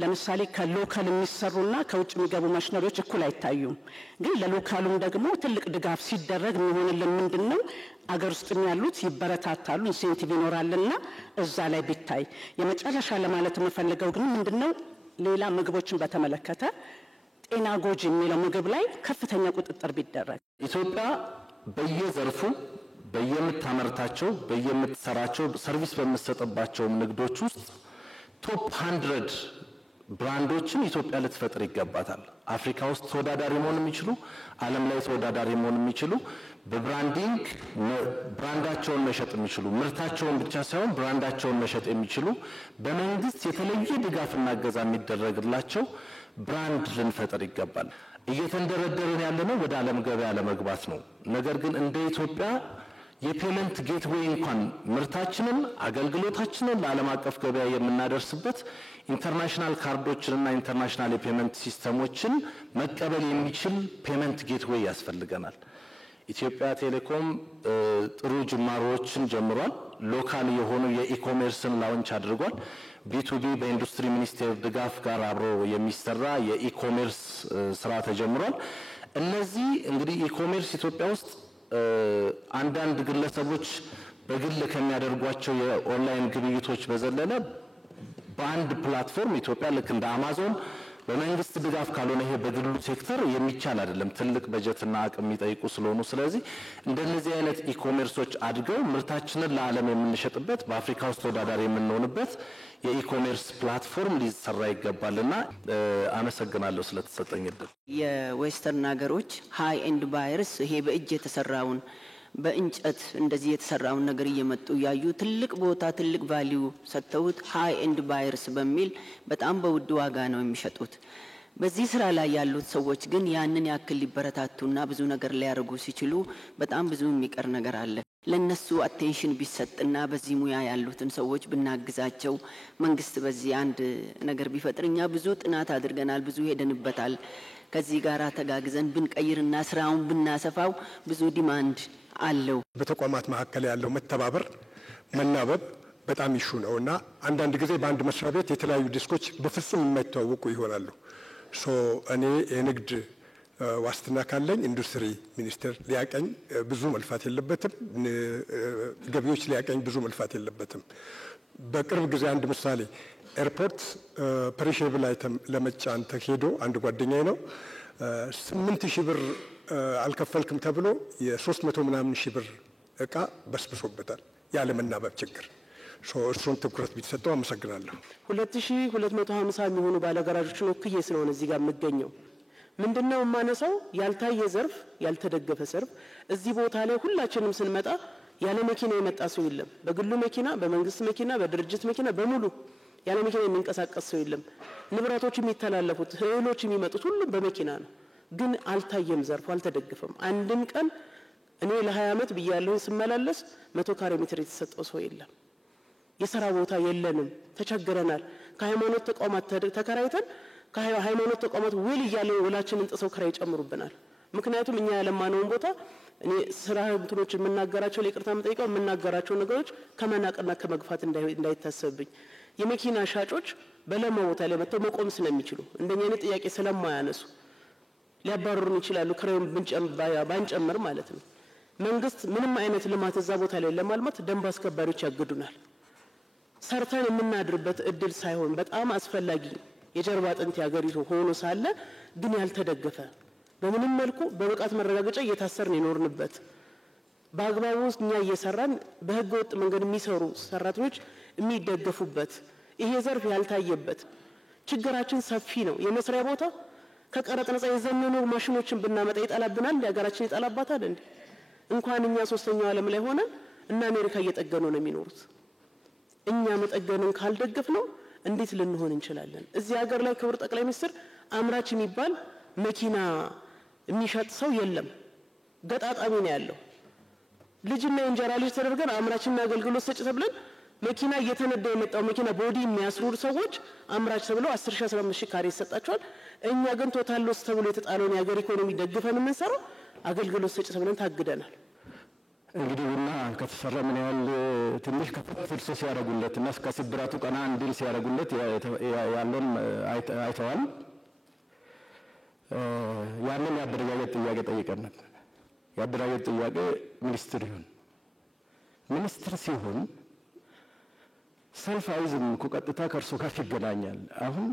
ለምሳሌ ከሎካል የሚሰሩና ከውጭ የሚገቡ ማሽነሪዎች እኩል አይታዩም። ግን ለሎካሉም ደግሞ ትልቅ ድጋፍ ሲደረግ የሚሆንልን ምንድነው አገር ውስጥ ያሉት ይበረታታሉ፣ ኢንሴንቲቭ ይኖራልና እዛ ላይ ቢታይ። የመጨረሻ ለማለት የምፈልገው ግን ምንድነው ሌላ ምግቦችን በተመለከተ ጤና ጎጂ የሚለው ምግብ ላይ ከፍተኛ ቁጥጥር ቢደረግ ኢትዮጵያ በየዘርፉ በየምታመርታቸው በየምትሰራቸው ሰርቪስ በምትሰጥባቸው ንግዶች ውስጥ ቶፕ 100 ብራንዶችን ኢትዮጵያ ልትፈጥር ይገባታል። አፍሪካ ውስጥ ተወዳዳሪ መሆን የሚችሉ ዓለም ላይ ተወዳዳሪ መሆን የሚችሉ በብራንዲንግ ብራንዳቸውን መሸጥ የሚችሉ ምርታቸውን ብቻ ሳይሆን ብራንዳቸውን መሸጥ የሚችሉ በመንግስት የተለየ ድጋፍና እገዛ የሚደረግላቸው ብራንድ ልንፈጥር ይገባል። እየተንደረደርን ያለነው ወደ ዓለም ገበያ ለመግባት ነው። ነገር ግን እንደ ኢትዮጵያ የፔመንት ጌትዌይ እንኳን ምርታችንን አገልግሎታችንን ለዓለም አቀፍ ገበያ የምናደርስበት ኢንተርናሽናል ካርዶችንና ኢንተርናሽናል የፔመንት ሲስተሞችን መቀበል የሚችል ፔመንት ጌትዌይ ያስፈልገናል። ኢትዮጵያ ቴሌኮም ጥሩ ጅማሮችን ጀምሯል። ሎካል የሆኑ የኢኮሜርስን ላውንች አድርጓል። ቢ2ቢ በኢንዱስትሪ ሚኒስቴር ድጋፍ ጋር አብሮ የሚሰራ የኢኮሜርስ ስራ ተጀምሯል። እነዚህ እንግዲህ ኢኮሜርስ ኢትዮጵያ ውስጥ አንዳንድ ግለሰቦች በግል ከሚያደርጓቸው የኦንላይን ግብይቶች በዘለለ በአንድ ፕላትፎርም ኢትዮጵያ ልክ እንደ አማዞን በመንግስት ድጋፍ ካልሆነ ይሄ በግሉ ሴክተር የሚቻል አይደለም። ትልቅ በጀትና አቅም የሚጠይቁ ስለሆኑ ስለዚህ እንደነዚህ አይነት ኢኮሜርሶች አድገው ምርታችንን ለዓለም የምንሸጥበት በአፍሪካ ውስጥ ተወዳዳሪ የምንሆንበት የኢኮሜርስ ፕላትፎርም ሊሰራ ይገባልና አመሰግናለሁ ስለተሰጠኝ እድል። የዌስተርን ሀገሮች ሃይ ኤንድ ባየርስ ይሄ በእጅ የተሰራውን በእንጨት እንደዚህ የተሰራውን ነገር እየመጡ ያዩ ትልቅ ቦታ ትልቅ ቫልዩ ሰጥተውት ሃይ ኤንድ ባየርስ በሚል በጣም በውድ ዋጋ ነው የሚሸጡት። በዚህ ስራ ላይ ያሉት ሰዎች ግን ያንን ያክል ሊበረታቱና ብዙ ነገር ሊያደርጉ ሲችሉ በጣም ብዙ የሚቀር ነገር አለ። ለነሱ አቴንሽን ቢሰጥና በዚህ ሙያ ያሉትን ሰዎች ብናግዛቸው መንግስት በዚህ አንድ ነገር ቢፈጥርኛ ብዙ ጥናት አድርገናል፣ ብዙ ሄደንበታል። ከዚህ ጋር ተጋግዘን ብንቀይርና ስራውን ብናሰፋው ብዙ ዲማንድ አለው። በተቋማት መካከል ያለው መተባበር መናበብ በጣም ይሹ ነውና አንዳንድ ጊዜ በአንድ መስሪያ ቤት የተለያዩ ዲስኮች በፍጹም የማይተዋወቁ ይሆናሉ። እኔ የንግድ ዋስትና ካለኝ ኢንዱስትሪ ሚኒስቴር ሊያቀኝ ብዙ መልፋት የለበትም፣ ገቢዎች ሊያቀኝ ብዙ መልፋት የለበትም። በቅርብ ጊዜ አንድ ምሳሌ ኤርፖርት ፐሪሼብል አይተም ለመጫን ተሄዶ አንድ ጓደኛዬ ነው 8000 ብር አልከፈልክም ተብሎ የ300 ምናምን ሺህ ብር እቃ በስብሶበታል ያለ መናበብ ችግር። እሱን ትኩረት ቢሰጠው አመሰግናለሁ። 2250 የሚሆኑ ባለጋራዦችን ወክዬ ስለሆነ እዚህ ጋር የምገኘው ምንድነው የማነሳው ያልታየ ዘርፍ ያልተደገፈ ዘርፍ እዚህ ቦታ ላይ ሁላችንም ስንመጣ ያለ መኪና የመጣ ሰው የለም። በግሉ መኪና፣ በመንግስት መኪና፣ በድርጅት መኪና በሙሉ ያለ መኪና የሚንቀሳቀስ ሰው የለም። ንብረቶች የሚተላለፉት እህሎች የሚመጡት ሁሉም በመኪና ነው። ግን አልታየም፣ ዘርፉ አልተደገፈም። አንድም ቀን እኔ ለ20 ዓመት ብያለሁ ስመላለስ 100 ካሬ ሜትር የተሰጠው ሰው የለም። የሥራ ቦታ የለንም፣ ተቸግረናል። ከሃይማኖት ተቋማት ተከራይተን ከሃይማኖት ተቋማት ውል እያለን ውላችንን ጥሰው ክራይ ይጨምሩብናል። ምክንያቱም እኛ ያለማነውን ቦታ እኔ ስራ እንትኖች የምናገራቸው ለይቅርታ የምጠይቀው የምናገራቸው ነገሮች ከመናቅና ከመግፋት እንዳይታሰብብኝ የመኪና ሻጮች በለማ ቦታ ላይ መጥተው መቆም ስለሚችሉ እንደኛ አይነት ጥያቄ ስለማያነሱ ሊያባረሩን ይችላሉ። ክራዩን ባንጨምር ማለት ነው። መንግስት ምንም አይነት ልማት እዛ ቦታ ላይ ለማልማት ደንብ አስከባሪዎች ያግዱናል። ሰርተን የምናድርበት እድል ሳይሆን በጣም አስፈላጊ የጀርባ አጥንት ያገሪቱ ሆኖ ሳለ ግን ያልተደገፈ በምንም መልኩ በብቃት መረጋገጫ እየታሰርን የኖርንበት በአግባቡ እኛ እየሰራን በህገ ወጥ መንገድ የሚሰሩ ሰራተኞች የሚደገፉበት ይሄ ዘርፍ ያልታየበት ችግራችን ሰፊ ነው። የመስሪያ ቦታ ከቀረጥ ነፃ የዘመኑ ማሽኖችን ብናመጣ ይጣላብናል እንዴ? ሀገራችን ይጣላባታል እንዴ? እንኳን እኛ ሶስተኛው ዓለም ላይ ሆነን እና አሜሪካ እየጠገኑ ነው የሚኖሩት። እኛ መጠገንን ካልደገፍ ነው እንዴት ልንሆን እንችላለን? እዚህ ሀገር ላይ ክቡር ጠቅላይ ሚኒስትር አምራች የሚባል መኪና የሚሸጥ ሰው የለም። ገጣጣሚ ነው ያለው። ልጅና የእንጀራ ልጅ ተደርገን አምራችና አገልግሎት ሰጪ ተብለን መኪና እየተነዳ የመጣው መኪና ቦዲ የሚያስሩር ሰዎች አምራች ተብለው 10,000 15,000 ካሬ ይሰጣቸዋል። እኛ ግን ቶታል ሎስ ተብሎ የተጣለውን የሀገር ኢኮኖሚ ደግፈን የምንሰራው አገልግሎት ሰጪ ተብለን ታግደናል። እንግዲህ ቡና ከተሰራ ምን ያህል ትንሽ ከፍርስ ሲያደርጉለት እና እስከ ስብራቱ ቀና እንዲል ሲያደርጉለት ያለውን አይተዋል። ያንን የአደረጃጀት ጥያቄ ጠይቀን ነበር። የአደረጃጀት ጥያቄ ሚኒስትር ይሁን ሚኒስትር ሲሆን ሰልፍ አይዝም እኮ ቀጥታ ከእርሱ ጋር ይገናኛል። አሁን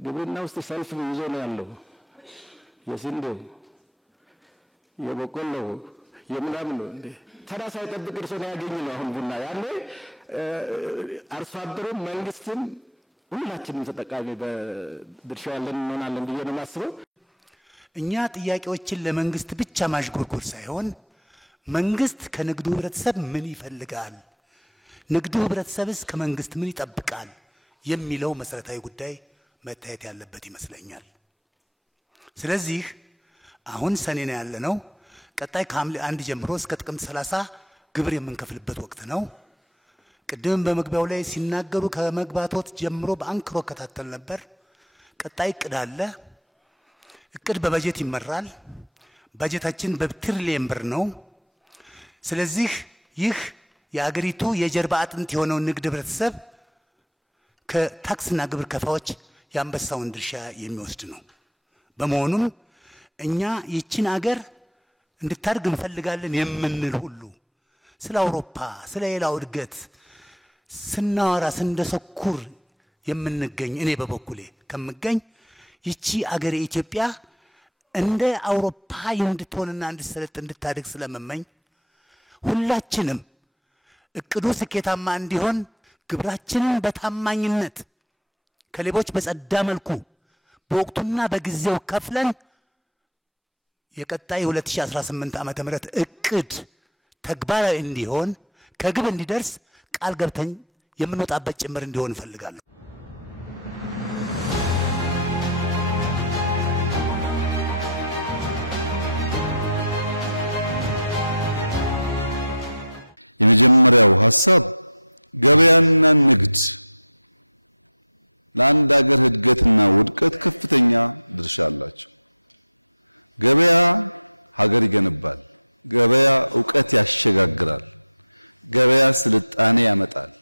ግብርና ውስጥ ሰልፍ ይዞ ነው ያለው። የስንዴው የበቆሎው የምናምን ነው እንዴ? ተራ ሳይጠብቅ እርሶ ነው ያገኙ ነው። አሁን ቡና ያኔ አርሶ አደሩም መንግስትም ሁላችንም ተጠቃሚ በድርሻ ያለን እንሆናለን ብዬ ነው የማስበው። እኛ ጥያቄዎችን ለመንግስት ብቻ ማሽጎርጎር ሳይሆን መንግስት ከንግዱ ህብረተሰብ ምን ይፈልጋል፣ ንግዱ ህብረተሰብስ ከመንግስት ምን ይጠብቃል የሚለው መሰረታዊ ጉዳይ መታየት ያለበት ይመስለኛል። ስለዚህ አሁን ሰኔ ነው ያለነው። ቀጣይ ከሐምሌ 1 ጀምሮ እስከ ጥቅምት 30 ግብር የምንከፍልበት ወቅት ነው። ቅድም በመግቢያው ላይ ሲናገሩ ከመግባቶት ጀምሮ በአንክሮ ከታተል ነበር። ቀጣይ እቅድ አለ። እቅድ በበጀት ይመራል። በጀታችን በትሪሊየን ብር ነው። ስለዚህ ይህ የአገሪቱ የጀርባ አጥንት የሆነው ንግድ ህብረተሰብ ከታክስና ግብር ከፋዮች የአንበሳውን ድርሻ የሚወስድ ነው። በመሆኑም እኛ ይችን አገር እንድታድግ እንፈልጋለን የምንል ሁሉ ስለ አውሮፓ ስለ ሌላው እድገት ስናወራ ስንደሰኩር የምንገኝ እኔ በበኩሌ ከምገኝ ይቺ አገር ኢትዮጵያ እንደ አውሮፓ እንድትሆንና እንድትሰለጥ እንድታድግ ስለመመኝ ሁላችንም እቅዱ ስኬታማ እንዲሆን ግብራችንን በታማኝነት ከሌቦች በጸዳ መልኩ በወቅቱና በጊዜው ከፍለን የቀጣይ 2018 ዓመተ ምህረት እቅድ ተግባራዊ እንዲሆን ከግብ እንዲደርስ ቃል ገብተን የምንወጣበት ጭምር እንዲሆን እፈልጋለሁ። የመጀመሪያው ሐሳብ ገበያና ንግድ ለአንድ ሀገር እድገትና ውድቀት ከፍተኛ ድርሻ አላቸው። ገበያ ሀገር ይገነባል። ገበያ ዕውቀት ያሸጋግራል። ገበያ ስልጣኔ ያመጣል።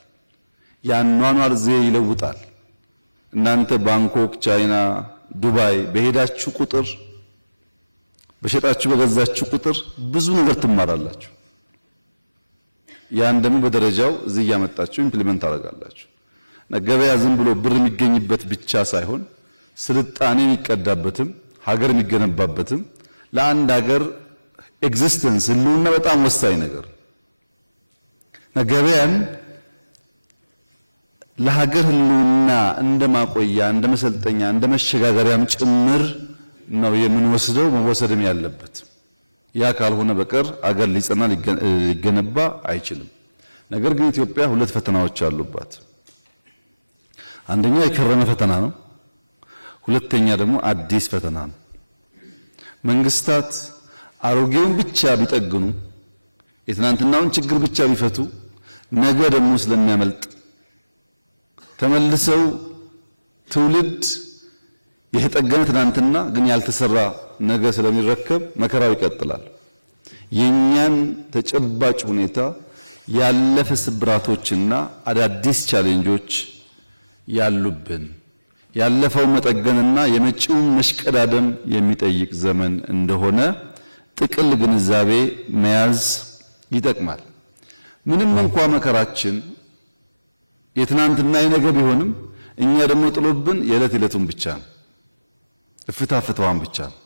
የአኗኗር ዘዬ ይለውጣል። እናንተ ባንኮክ፣ ቻይና፣ ዱባይ በሄዳችሁ ቁጥር በሸጣችሁ በገዛችሁ ቁጥር ብዙ ነገር ትማራላችሁ። ያን ደግሞ በደረጃው እዚህ ያመጣችሁ ኢምፕሊመንት ታደርጋላችሁ። ገበያ ዝም ብሎ ብር የሚገኝበት ብቻ ሳይሆን ስልጣኔ የሚቀዳበትም ሀገር የሚገነባበትም ለአንድ ሀገር ኤግዚስተንስ ህልውና በጣም ወሳኝ ነገር ገበያን ለሀገር ህልውና እንደማቆያ እንደ መሰልጠኛ እንደ መሸጋገሪያም ጭምር ነው የምንወስደው መወሰድም ያለበት። ያ ካልሆነ በቀር አገር ሊጸና ሊገነባ አይችልም። ነገር ግን ኢትዮጵያ ሁለት ፈተናዎች አሉባት። አንደኛ የከረመ ፈተና ነው። ሁለተኛ ደግሞ አዲስ ፈተና ነው። መንግስታት አሮጌውን ብቻ ቢጠግኑ የትናንትናውን ችግር ብቻ ቢፈቱ ነገ ደግሞ ስለሚያመልጥ ተመልሰው ትውልድ የተጠገነ ትናንትና ግን ያልተሰራ ነገ ስለሚረከብ መከራው ይቀጥላል። የኛን ተጨባጭ ሁኔታ ያለፈ ስብራቶችና አዳዲስ ቻሌንጆች ያሉብን ያለፈው መጠገንና የመጪውን መሽቀዳደም የሚጠይቅ ዘመን እንደሆነ ጥቅል ግንዛቤ መያዝ ይጠቅማል። ምንም እንኳን መከራችን የትናንትና የነገ ቢሆንም እኛ ደግሞ ጥሎብን የዕለት ዕለቱን ብቻ ነው፣ ፍታፍታዋን ብቻ ነው፣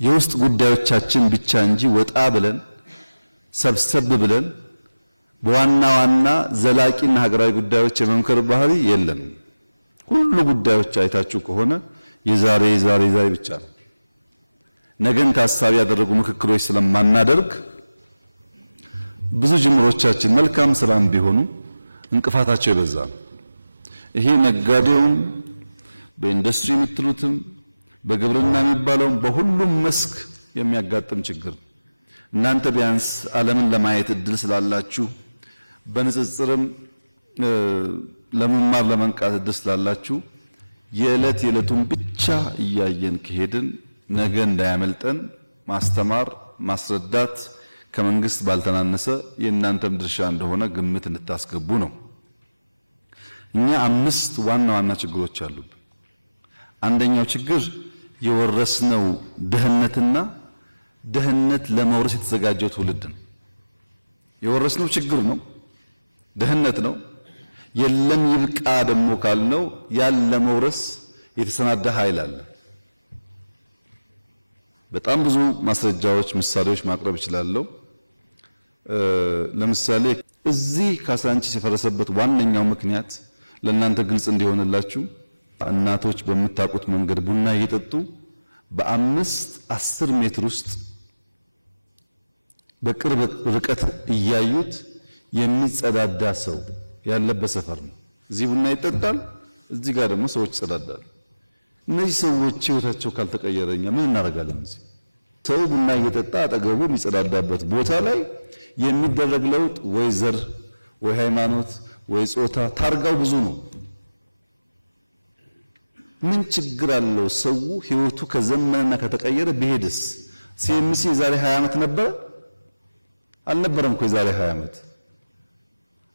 የውስጥ ጉዳዮቻችን ብቻ እንጂ ወጣ ብለን ሰብሰብ ብለን በዋና ዋና ዘላቂና ሀገራዊ ጉዳዮች የመምከር ባህሪ የለም። ሁሉ ጉዳዮች አይታችሁ ከሆነ የዛሬ ብቻ ነው። ነገን ታሳቢ ያደረጉ ምክክሮች ስለማናደርግ ብዙ ጅምሮቻችን መልካም ስራም ቢሆኑ እንቅፋታቸው የበዛ ነው። ይሄ ነጋዴውም በኢንዱስትሪ የምትሉትም በግብርና የሚባለውም በሁሉም መስክ የሚያጋጥም ችግር። እናንተ ቢያንስ ዓለምን ለማየት እድል ስላላችሁ በንጽጽርም ለመማር ለመንቃት እድል ስላላችሁ የዕለቱን ብቻ እያየን ከሄድን ነገ እንዳያመልጠን ማስተማር ማስረዳት ከመንግስት ባልተናነሰ የእናንተም ድርሻ እንደሆነ ግምት እንድታስገቡ ነው። እኛ 5 ዋና ዋና ችግሮች አሉብን። አንደኛው ችግር የወረስነው ድህነትና ድህነት ለመውረስ የተዘጋጀው ትውልድ ነው። የወረስነው ችግር ነው፣ ድህነት ነው። የለም ይብቃ ደግሞ ካልነው ያን ለመውረስ የተሰናዳ ኃይል አለ። በጣም ብዙ ማስረጃዎች ምሳሌዎች ማቅረብ እችላለሁ። ለምሳሌ እዚህ ካሳንቺስ የፈረሰበት ዋነኛው ምክንያት ለእናንተ ግልጽ እንዲሆንላችሁ እናቶች በምታውቁት መንገድ ቡና እየጠጡ በ5-10 ሜትር ውስጥ በቅርብ ርቀት እያዩት የሚጸዳዳ ሰው ያለበት ሰፈር ነው። እዚህ ቡና ይጠጣል፣ እዚህ ጋር ደግሞ ሰዎች ይጸዳዳሉ። እነዚህ ሰዎች ህይወታቸው ካልተቀየረኛ ምን እናደርጋለን? እዚህ ሰው ቡና እየጠጣ አጠገቡ የሚጸዳዳበት ቦታ ላይ የሚደረግ ለውጥ ወይ ዘር ወይ ሃይማኖት ወይ ጾታ ታርጋው ብዙ ነው። ምን ችግር አለው? ሰው ህይወቱ ከዘመነና ከተቀየረ ቢሄድስ? ሲኤምሲ የዛሬ 20 ዓመት ነበረ አልነበረም እኮ የዛሬ 20 ዓመት።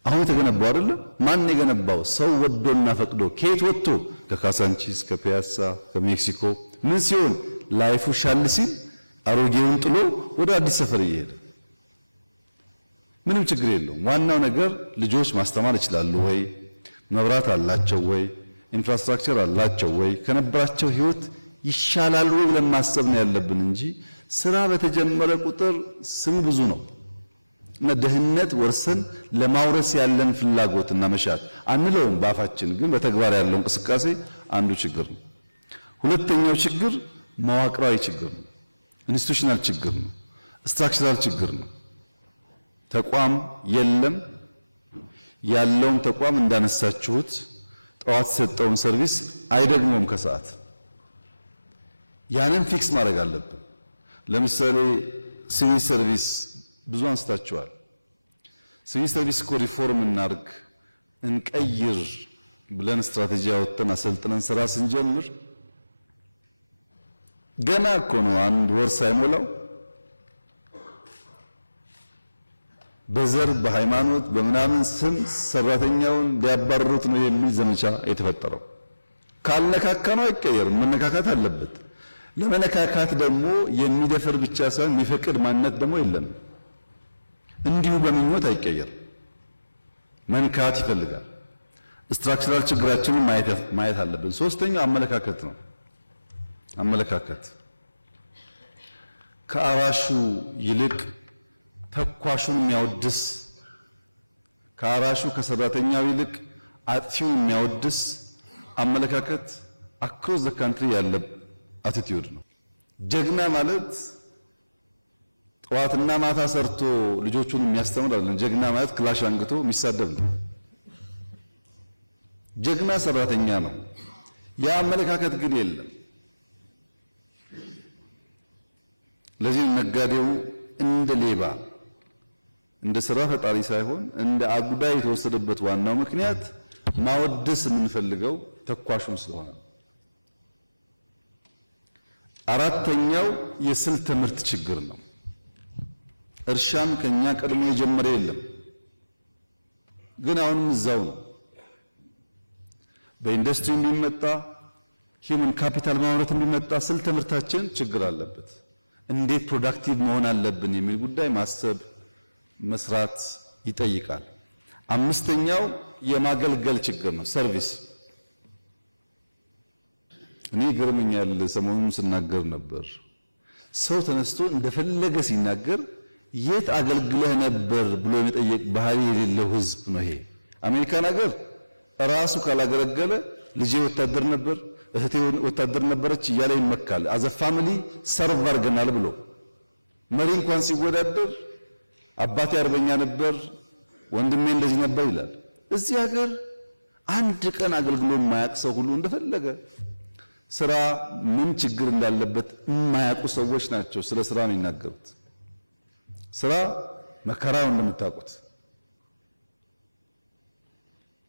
አሁን የተገነባው አይደለም። ማን የገነባው? ሰው ወዶና ፈቅዶ። ከየት ወጥቶ? ከካሳንቺስ፣ ከፒያሳ፣ ከሜክሲኮ። ምን ሲሆን ላይፉ ሻል ሲል አሮጌውን ጥሎ ወደ አዲስ ሰፈር እየሄደ ምንም ችግር የለውም። ዋናው ነገር ልጆች ማስተማር ይችላሉ ወይ? መብራት አላቸው ወይ? ኢንፍራስትራክቸር አላቸው ወይ? ከነበራቸው ህይወት ይሻላል ወይ ብለን ማሰብ ነው ያለብን እንጂ ስራ በተጀመረ ቁጥር ስሙ ብዙ ነው እና ድህነት ወርሰን ለማውረስ ያለን ፍላጎትና መሻት አንለውም በአፋችን፣ ግን በተግባር ያለው እንቅስቃሴ አንዱ ችግር ነው። ሁለተኛው ችግር መዋቅራዊ ችግር ነው። ኢንስቲቱሽናል ችግር ነው፣ ስትራክቸራል ችግር ነው። ተቋም የለም። ያለውም ተቋም እንዳነሳችሁት ጠዋት የሰጠውን ሰርቪስ አይደግሞም ከሰዓት። ያንን ፊክስ ማድረግ አለብን። ለምሳሌ ሲቪል ሰርቪስ ብዙ አንስታችኋል። ሲቪል ሰርቪስ እኮ ሪፎርም እናርግ እንቀይር ብለን ስትራቴጂ አወጥተን አሰልጥነን ስራ ስንጀምር ገና እኮ ነው 1 ወር ሳይሞላው በዘር በሃይማኖት በምናምን ስም ሰራተኛውን ሊያባርሩት ነው የሚል ዘመቻ የተፈጠረው። ካልነካካ ነው አይቀየርም፣ መነካካት አለበት። ለመነካካት ደግሞ የሚደፈር ብቻ ሳይሆን የሚፈቅድ ማንነት ደግሞ የለም። እንዲሁ በምኞት አይቀየርም፣ መንካት ይፈልጋል። ስትራክቸራል ችግራችንን ማየት አለብን። ሶስተኛው አመለካከት ነው። አመለካከት ከአራሹ ይልቅ ተኳሹን የሚያወድስ፣ ከአራሹ ከሰራተኛው ይልቅ አጥፊውን የሚያወድስ አመለካከት አክሮስ ዘ ካንትሪ ያለ አቲቲዩድ ነው። ጀግና ማለት ጠዋትና ማታ ሰርቶ ልጆቹን የሚያስተምር አይደለም። ጀግና ማለት ክላሽ አንግቶ የሚሳደብ ነው። ጀግና ሰራተኛ ነው። ያ አመለካከት ግን የለም። ለዚህ ነጋዴው እንደ ሌባ እንደ ስራ ፈጣሪ ሳይሆን እንደ አጉዳይ የተወሰደበት ዋናው ምክንያት ማወደስ የምንፈልገው ተኳሹን ስለሆነ። አራተኛው የስልት ምርት ችግር ነው። እርሻን ከኛ ቀድሞ የጀመረ የለም፣ ግን አሁንም እዛው ነው። በኢንዱስትሪ የሚመጣ ሂውመን ካፒታል ማምረት የሚመጣ ስልት ምርታችን ችግር አለበት። እንዴት ፕሮዳክቲቭ መሆን አለብን የሚል ጉዳይ ማሰብ መስራት ይጠይቃል። አምስተኛው የማገልገል ችግር ነው፣ ሰርቪስ። እኔ ገርመኛል፣ ሰሞኑን ስናገር ነበር። ሰው ተነስቶ እንደፈለገ ሲናገር የት አገልግለህ ነበር ብሎ የመጠየቅ ባህሪ የሌለው ህዝብ ነው ይሄ። አሜሪካን ሀገር ራሱ ካላገለገለ ልጄ ወታደር ነበር፣ እህቴ ወታደር ነበረች እያለ ይመካል። አዘ ፋሚሊ ሰርቭ አድርገናል ብሎ መሪ እንኳን ሲወዳደር አባቴ አርበኛ ነበር፣ ወንድሜ እንደዚህ ነበር ይላል። እዚህ ሀገር አንድ ቀን አገልግሎ የማያውቅ ሰው ሁሉ እንደፈለገ ስራ ምን ችግር እንዳለበት የማያውቁ ሰዎች ናቸው ስለ ስራ የሚናገሩት። ስራ መከራው እንደምታውቁት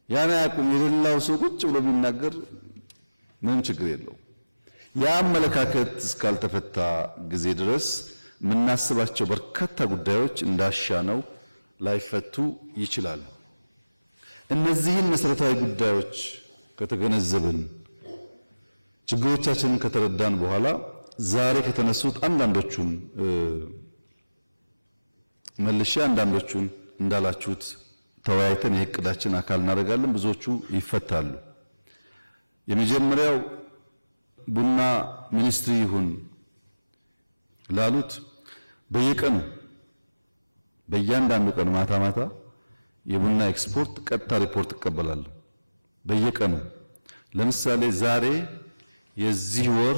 ያን አያውቁም። የሌላው ሰው ቁጭ ብሎ ቢናገር ምንም ችግር የለውም። ያ አመለካከት እስካልተፈታ ጊዜ ድረስ የምናስባቸው በርካታ ጉዳዮች እንዳሻነው ላይፈቱ ይችላሉ። እነዚህን መሰረታዊ ጉዳዮች ከተገነዘብን ችግሮቻችንን ከተረዳን በኋላ ዛሬ ከተነሱት አንዳንዶቹን መልሼ አንዳንዶቹን እንዳላችሁት ተወያይተን የእቅዳችን አካል እናደርጋለን። ብዙዎቹ ይፈታሉ። የመጀመሪያው ቡና ሚኒስትሪ ይሁን ላሉት በየቀኑ በእያንዳንዱ ቀን ማታ ማታ የቡና ኤክስፖርት ቀጥታ ሪፖርት እቀበላለሁ። በየቀኑ ለምሳሌ ዛሬ የዚህ ወር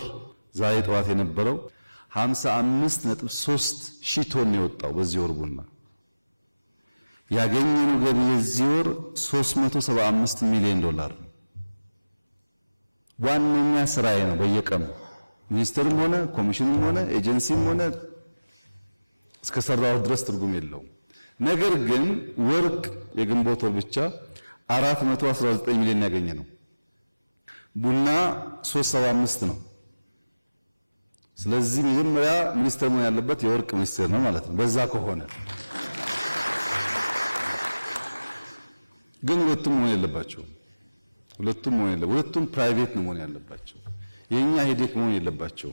ዛሬ ጠዋት የነበረው 55.3 ሺህ ቶን የወጣው በዚህ ወር ቡና ያገኘነው ገቢ የዚህ ወር 375 ሚሊዮን ዶላር ነው። ዋነኛ ስራዬ ነው። በየቀኑ ሚኒስትርም ሆነ ኮሚሽንም ሆነ ኤጀንሲም ሆነ እስከሰራው ድረስ ትርጉም የለውም። ነገር ግን ወርቅ የግንቦት ወር ብቻ 419 ሚሊዮን ያገኘ ነው። ቡና 375 ነው። ስለዚህ መጀመሪያ ሚኒስትር መሆን ያለበት የወርቅ ሚኒስትር ነው ማለት ነው። በዛ ከሆነ ግን ሁለቱም መሆን የለባቸው። ሁለቱም ፕራይቬት ነው መሆን ያለባቸው። የኛ ሄዴክ መሆን የለባቸው።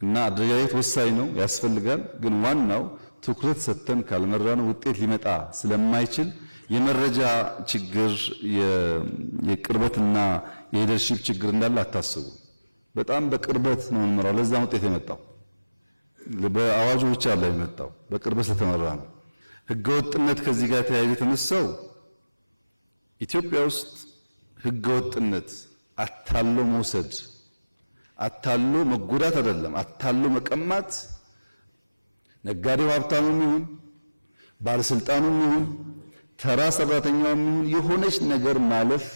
እና አደረጃጀት ወሳኝ ነው፣ ያስፈልጋል። ግን ዋናው ትኩረት ሰጥተን ካልመራነው ውጤት ሊመጣ ስለማይችል የመረጃ ችግር የቅርበትና የሊደርሺፕ ችግር እንዳለ አታስቡ። በጣም በቅርበት ነው የምንመራው። ለዛ ውጤት የመጣው በአዋጁ ብቻ ላይ የመጣው በቅርበት ስለተመራ ነው። ህገወጥነት ከዚህ ጋር ተያይዞ የተነሳው ኢትዮጵያ ውስጥ ህገወጥነት፣ አታሎ መውሰድ፣ አታሎ መጎዳት አይደለም፣ አታሎ መቀማት ነጋዴው ሀብታሙም ይሁን ባለስልጣኑም ይሁን ተራ ሰራተኛውም ይሁን የሆነች ነገር ማለፍ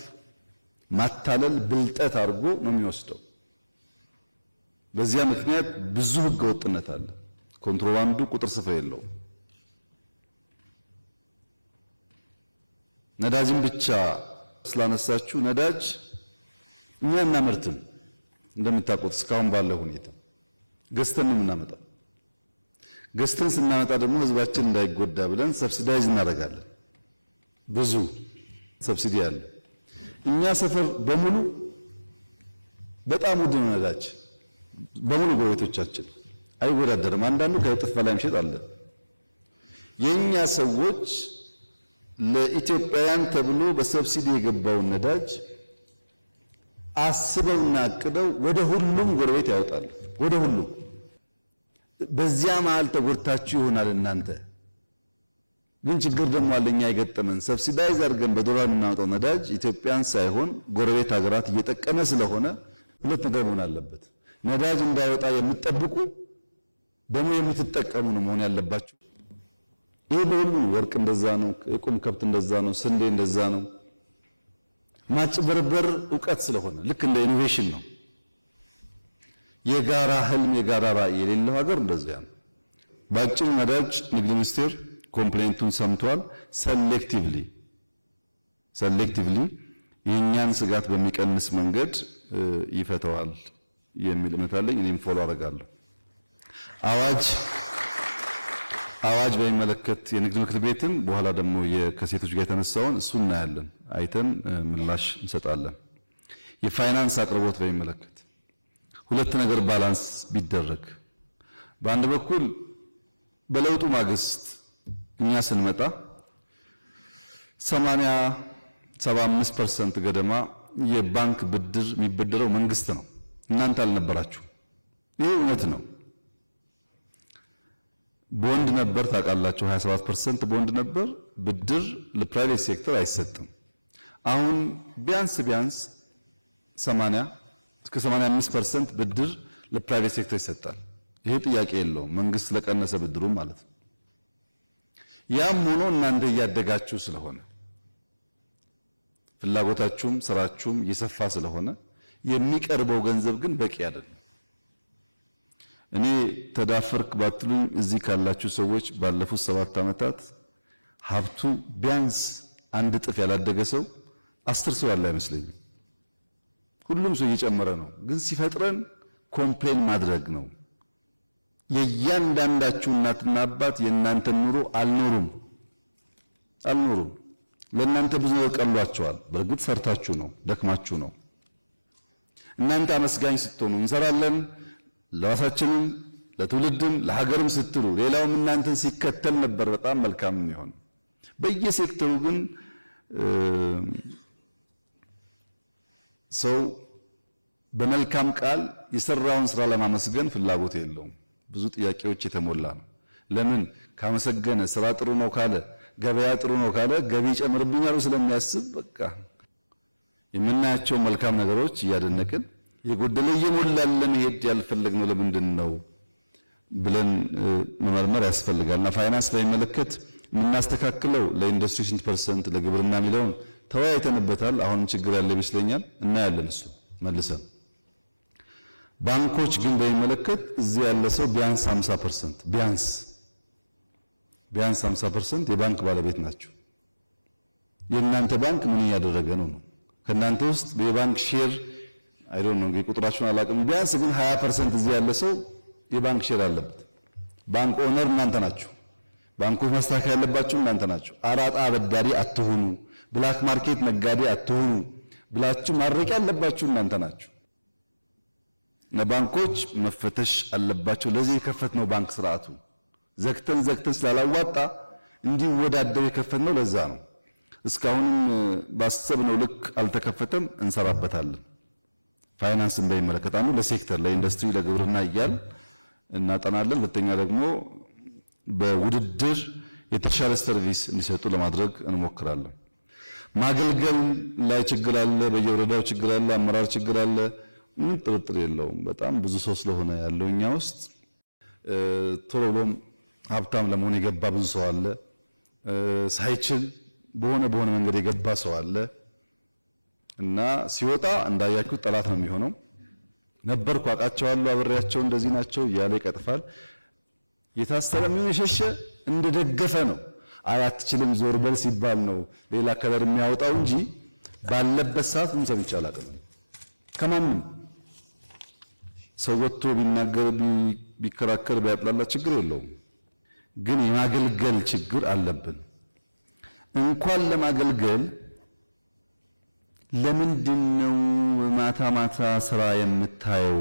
ማታለል ብልጠት አድርጎ ነው የሚወስደው። በዚያ ምክንያት ብዙ ህገ ወጥነት አለ። ኮንትሮባንዱ ቁጥር ስፍር የለውም። ነዳጅን ብቻ ስላነሳችሁ ነዳጅ እኛ እናመርትም። እንደምታውቁት እስካሁን ባለው ሁኔታ ገዝተን ነው የምናመጣው። ገዝተን ስናመጣ ደግሞ ህዝባችን እንዳይጎዳ ብለን ሰብሲዳይዝ እናደርጋለን። ብዙ ሰብሲዲ አለ። እኛ ሰፈር በሙሉ በጣም ውድ ነው ነዳጅ። በሙሉ ጎረቤቶቻችን አይወዳደርም። አንዳንዱ ከእጥፍ በላይ መሸጥ አለ። የኛ ሰዎች ለኢትዮጵያውያን ተብሎ በሰብሲዲ የገባውን ነዳጅ አስበውና አቅደው ወደ ሁሉም ጎረቤት ያወጣሉ። ወደ ሁሉም በዚያ መሃል ተጎድታችሁ ይሆናል እናንተ። ግን ችግር ደግሞ አለኛ የገጠመን ሰብሲዳይዝ አድርገን በዶላር የምናወጣው ነዳጅ ኢትዮጵያን ሳይሆን ጎረቤት ሀገራት እየጠቀመ ስለሆነ ሁለት ነገር መሆን አለበት። ነዳጅ እንዳይወጣ የምትጠብቁ ደግሞ የምትጠቀሙ ነው መሆን ያለባችሁ። ይሄ በሁሉ ወርቅ እንደዛ ነው፣ የቁም ከብት እንደዛ ነው፣ ስንዴ እንደዛ ነው። ማጭበርበር ዕውቀት ስለሆነ ልክ እንደ ኢኖቬሽን ነው። የጋራ ህልም የጋራ ራዕይ የሌለው ሀገር እንደዚያ ነው። ባጭሩ ነዳጅ ንግድ ሚኒስቴር ኮምፕሌንቱን ሰምቷል። ሰሌክቲቭሊ የእኛን ስጋት በሚቀንስ መንገድ ይፈተዋል የሚል እምነት አለኝ። እኔም ፎሎ አደርጋለሁ። አዋጅ በሚመለከት የንግድ ምክር ቤትም በኋላ ደግሞ ከሴቶች ጋር የተነሳውን እሱ እናያለን፣ አይተን ምላሽ እንሰጣለን። የፋይናንስ አቅርቦት በሚመለከት ሁለት ነገር ባላንስ ቢደረግ፣ በአንድ በኩል በለውጡ ማግስት እኛ ስንመጣ 80-75% ገደማ የባንክ ብድር የሚበደረው መንግስት ነው። እናንተ አልነበራችሁ። ይሄ እውነት ነው። ቦንድ ነበር ታውቃላችሁ፣ 27% ቦንድ ነበር። ብድር ለፕራይቬት ሴክተር አይሰጥም። አሁን ቢያንስ 80-85% ብድር ለፕራይቬት ሴክተር ይሰጣል። ይሄ ጥያቄ የለውም፣ መንግስት ለቀነሰ ብድሩ ማለት ነው። ያም ሆኖ እናንተ እያደጋችሁ ስለሆነ ፍላጎታችሁም ስራችሁም እየሰፋ ስለሆነ የሚቀርበው ገንዘብ ግን በቂ አይደለም። እኔ ተዳፈርክ ባትሉኝ እዚህ ካላችሁ ሰዎች ባለፉት 7 ዓመታት ሀብቱ ቢያንስ አንድ እጥፍ ያላደገ ሰው 10 ሰው ያለ አይመስለኝም። ሁሉም ሰው እየጨመረ ነው። ግን ሲፈጥረን ኮምፕሌን ማድረግ ነው። የእያንዳንዳችሁ እናትና አባት የእናንተን ኑሮ አልኖሩም። ለእናንተ ብዙ ነገር ቀሏቸዋል። በእርግጥ ሰርታችሁ ነው፣ ደክማችሁ ነው። እናንተ አመስጋኝ ስትሆኑ እንሰራለን ለራሳችንም ለትውልድም ለሀገርም ስትሉ፣ ሌላውም እናንተን ሲከተል ነበር በጣም መልካም የሚሆን። በየሴክተሩ ግን ሰው በመልካም ቃል የሰራውን ስራ ለማመስገን ፍላጎት የለውም። ብዙ ጥያቄዎች የተሞላ ነው። ለምን ካመሰገነ ስራ ጥሩ ነው ካለ ገበያ ጥሩ ነው ካለ ገቢ ጨምርብኛል ስለሚያስብ በቃ የምናያቸው መልካም ነገሮች እያደነቅን የጎደለ እየሞላን ለመሄድ ያልፈለግነው ለምንድን ነው ብለን መመርመር ያስፈልጋልና ፋይናንስ ላይ መለከት የምናስተካክለው ለኢንዱስትሪ ስንት ፐርሰንት ለግብርና የሚለውን ተወያይተንበታል። አሁንም ችግር ያለ ይመስለኛል፣ እናያለን እሱ መልሰን። ባንኮች ግን በሚመለከት እዚህ ያለ ሰው ቢያንስ 50% ቢያንስ 50% የባንክ ባለቤት ናቸው። የእናንተ ባንክ ምን እያደረገ ነው? ከእናንተ ውስጥ የባንክ ሼር አይ ዶንት ኖ ቁጥራችሁን አላውቅም። ቢያንስ ግን 20% እዚህ ያለ ሰው የባንክ ሼር አለበት። ባንክ ኦነር እናንተ ናችሁ። ባንኮች ማስተካከል ያለባችሁ እናንተ ናችሁ። አራጣ አበዳሪ አትሁኑ፣ ብላክ ማርኬት ነጋዴ አትሁኑ ብላችሁ ማድረቅ ያለባችሁ እናንተ ናችሁ። ባንኮች መፈተሽ አለባቸው። ለዚህ የከፈትነው ባንክ ስርዓቱ ዘግተን ስላላዋጣ እንዲወዳደር የከፈትነው ለዛ ነው። እስካሁንም ባሰብነው ልክ አልተከፈተም፣ እንሰራበታለን። ፋይናንስን በሚመለከት አንዱ ለሴክተር ለኢንዱስትሪ ለግብርና እያል እናጠናለን። ሁለተኛ ደግሞ በውድድር የተሻለ ሰርቪስ እንዲሰጡ ለማድረግ እንሞክራለን። ማገልገል ላይ ችግር አለ፣ በየወረዳው ችግር አለ፣ አመራር ችግር አለ። ምን ጥርጥር የለውም። በጣም ብዙ ሰው ስለሆነ ያለው እኛ ውስጥ ቶሎ ብሎም ሀብታም ለመሆን የገባ ብዙ ሰው አለ። ሳይችል በሆነ መንገድ የገባ ሰው አለ እና ሲወጣ እንዳያችሁት ጠላት ነው የሚሆነው። ነበርኩ አውቃቸዋለሁ፣ አብሬያቸው እንደዚህ ናቸው እያለ ይቀጥፋል። የታሰረ የሚሆን የሸሸ እንደደገፈ ነው። አትችልም ዞር በል ሲባል ነው ሌላ ከለር የሚያወጣው እንጂ ባለበት ሰዓት ምን ሰምቼ አላውቅም። ከማንም ሰው ወጥቶ ቢናገር ቢከራከር ቢያጥላላ ችግር የለውም። ግን የማገልገል ችግር አለብን። እንኳን ለማገልገል ለምንድነው ማታ ማታ ስራ የምታየው?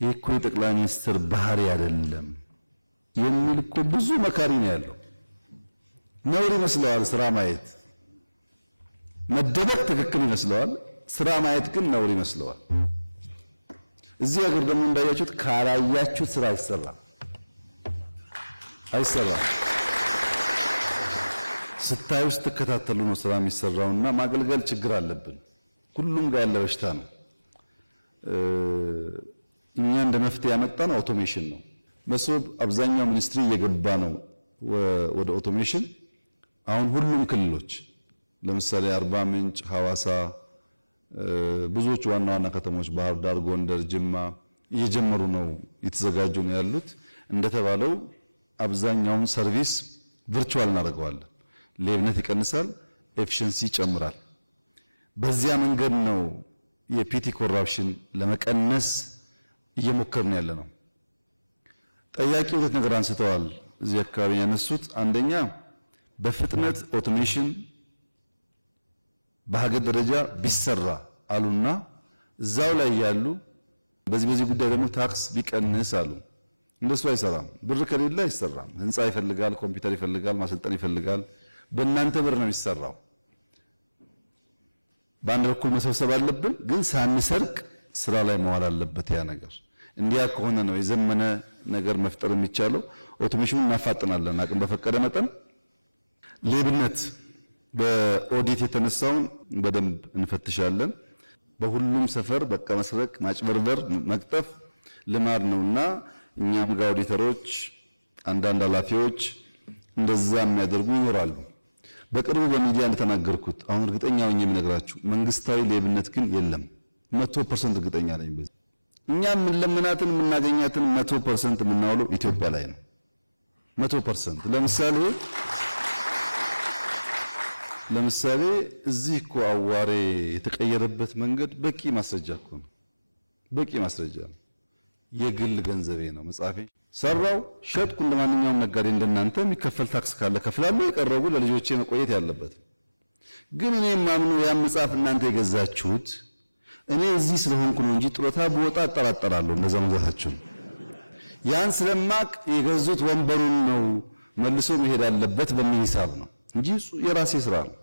ይህ እኮ የጠቅላይ ሚኒስትር ባህሪ አይደለም የሚል እኮ ብዙ መካሪ ነው ያለው። ነውር ይመስለዋል ስራ ማየት፣ መደበቅ ትክክል ይመስለዋል፣ ስራ ማየት ግን ነውር ይመስለዋል። እዚህ ሀገር ደግሞ እንዳያችሁት ካላያችሁት ስራ አይሰራም። ስታዩ ስትከታተሉ ነው ስራ የሚሰራውና ማገልገል ችግር አለብን። ሁሉም ጋር ያለ በሽታ ነው። እኛ እንደ መፍትሄ ያመጣነው አውቶሜሽን ነው። መሶብ አብዛኛው ሚኒስትሪ እየገባ ነው ወደ አውቶሜሽን። አሁን ሁሉም ክልሎች ለምሳሌ አርባ ምንጭ፣ ሐዋሳ፣ ብዙዎች ዋና ዋና ከተሞች ባህር ዳር፣ ጎንደር፣ ጅማ እየጀመሩ ነው፣ እየተዘጋጁ ነው ያሉት። እንደተባለው አብዛኛውን ሰርቪስ ቨርቹዋል እናደርገዋለን። ሌብነት ይቀንሳል፣ ኤፊሽንሲ ይጨምራል። በዚያ መንገድ ነው የፒቲ ኮራፕሽን ለመቀነስ እየሞከርን ያለ ነው። ጠያቂ ሁለት ነገር አንስተዋል እዚህ አካባቢ ያነሱት። አንደኛ በፍጥነት ኦቶሜሽን በሀገር ደረጃ ቢሰራ አሉና እዛው ላይ ያሉ በዚህ ጉዳይ ደግሞ ታክስ ቢቀንስ አሉ። እንደሱ አይሰራም። ብር ከሌለ አይሰራም። ህንፃ ይፈልጋል፣ ኮምፒውተር ይፈልጋል፣ ማሰልጠን ይፈልጋል። በእናንተ ብር ነው የሚሰራው። በአንድ በኩል መሰብሰብ አለብን፣ ግን ሳንሰርቅ ስራ ላይ መዋል አለበት ያ ነገር። እንዲያ ከሆነ ነው የዘመነ ነገር መፍጠር የሚቻለው። ኦቶሜሽኑን እናፋጥናለን አቅም በፈቀደ መጠን። ሌብነት በኦዲት የተነሳውን በደንብ እንፈትሻለን። በሁሉም ሰፈር በቃ መስረቅ፣ ማጭበርበር፣ መቅጠፍ ልማድ ነውና እኛም ጋር ኦዲተሮች፣ አንዳንድ ኃላፊዎች እንደዛ የሚያደርጉ ይኖራሉ። በቅርቡ በሚዲያ እንደተናገርኩት አሁን እርግጠኛ ሆኜ የምነግራችሁ መንግስታዊ ሌብነት ግን የለም። 100% እርግጠኛ ነኝ። በዚህ እኛ የምንለምናትን የምናገኛትን 100% የምናውለው ኢትዮጵያ ላይ ነው። 100%። ለምሳሌ እዚህ እኮ አዋሬ የተቀየረበት መንገድ በቂ ማስረጃ እኮ ነው። በቂ ማስረጃ ነው። የግል ገንዘቤ ነው መጻፌ ሰራው ሸጥኩ። እንደማንኛውም ነጋዴ እንደናንተ የሚከፈል ታክስ ካለ ከፍላለሁ። የቀረቡ ለልጆቼ መቆየት ያለበት ግን እኔ ማምነው ያን መጽሐፍ እናንተ የገዛችሁት እኔ እዚህ ስለሆንኩ ነው እንጂ ጡረታ በወጣ አጠራጠራለሁ እንደዛ መግዛታችሁ። ያን ስለማቅ የገዙት ወንበሩን ነው መልሶ መሄድ አለበት በሚል ሂሳብ ነው እንጂ የራሴ ስራ ነው።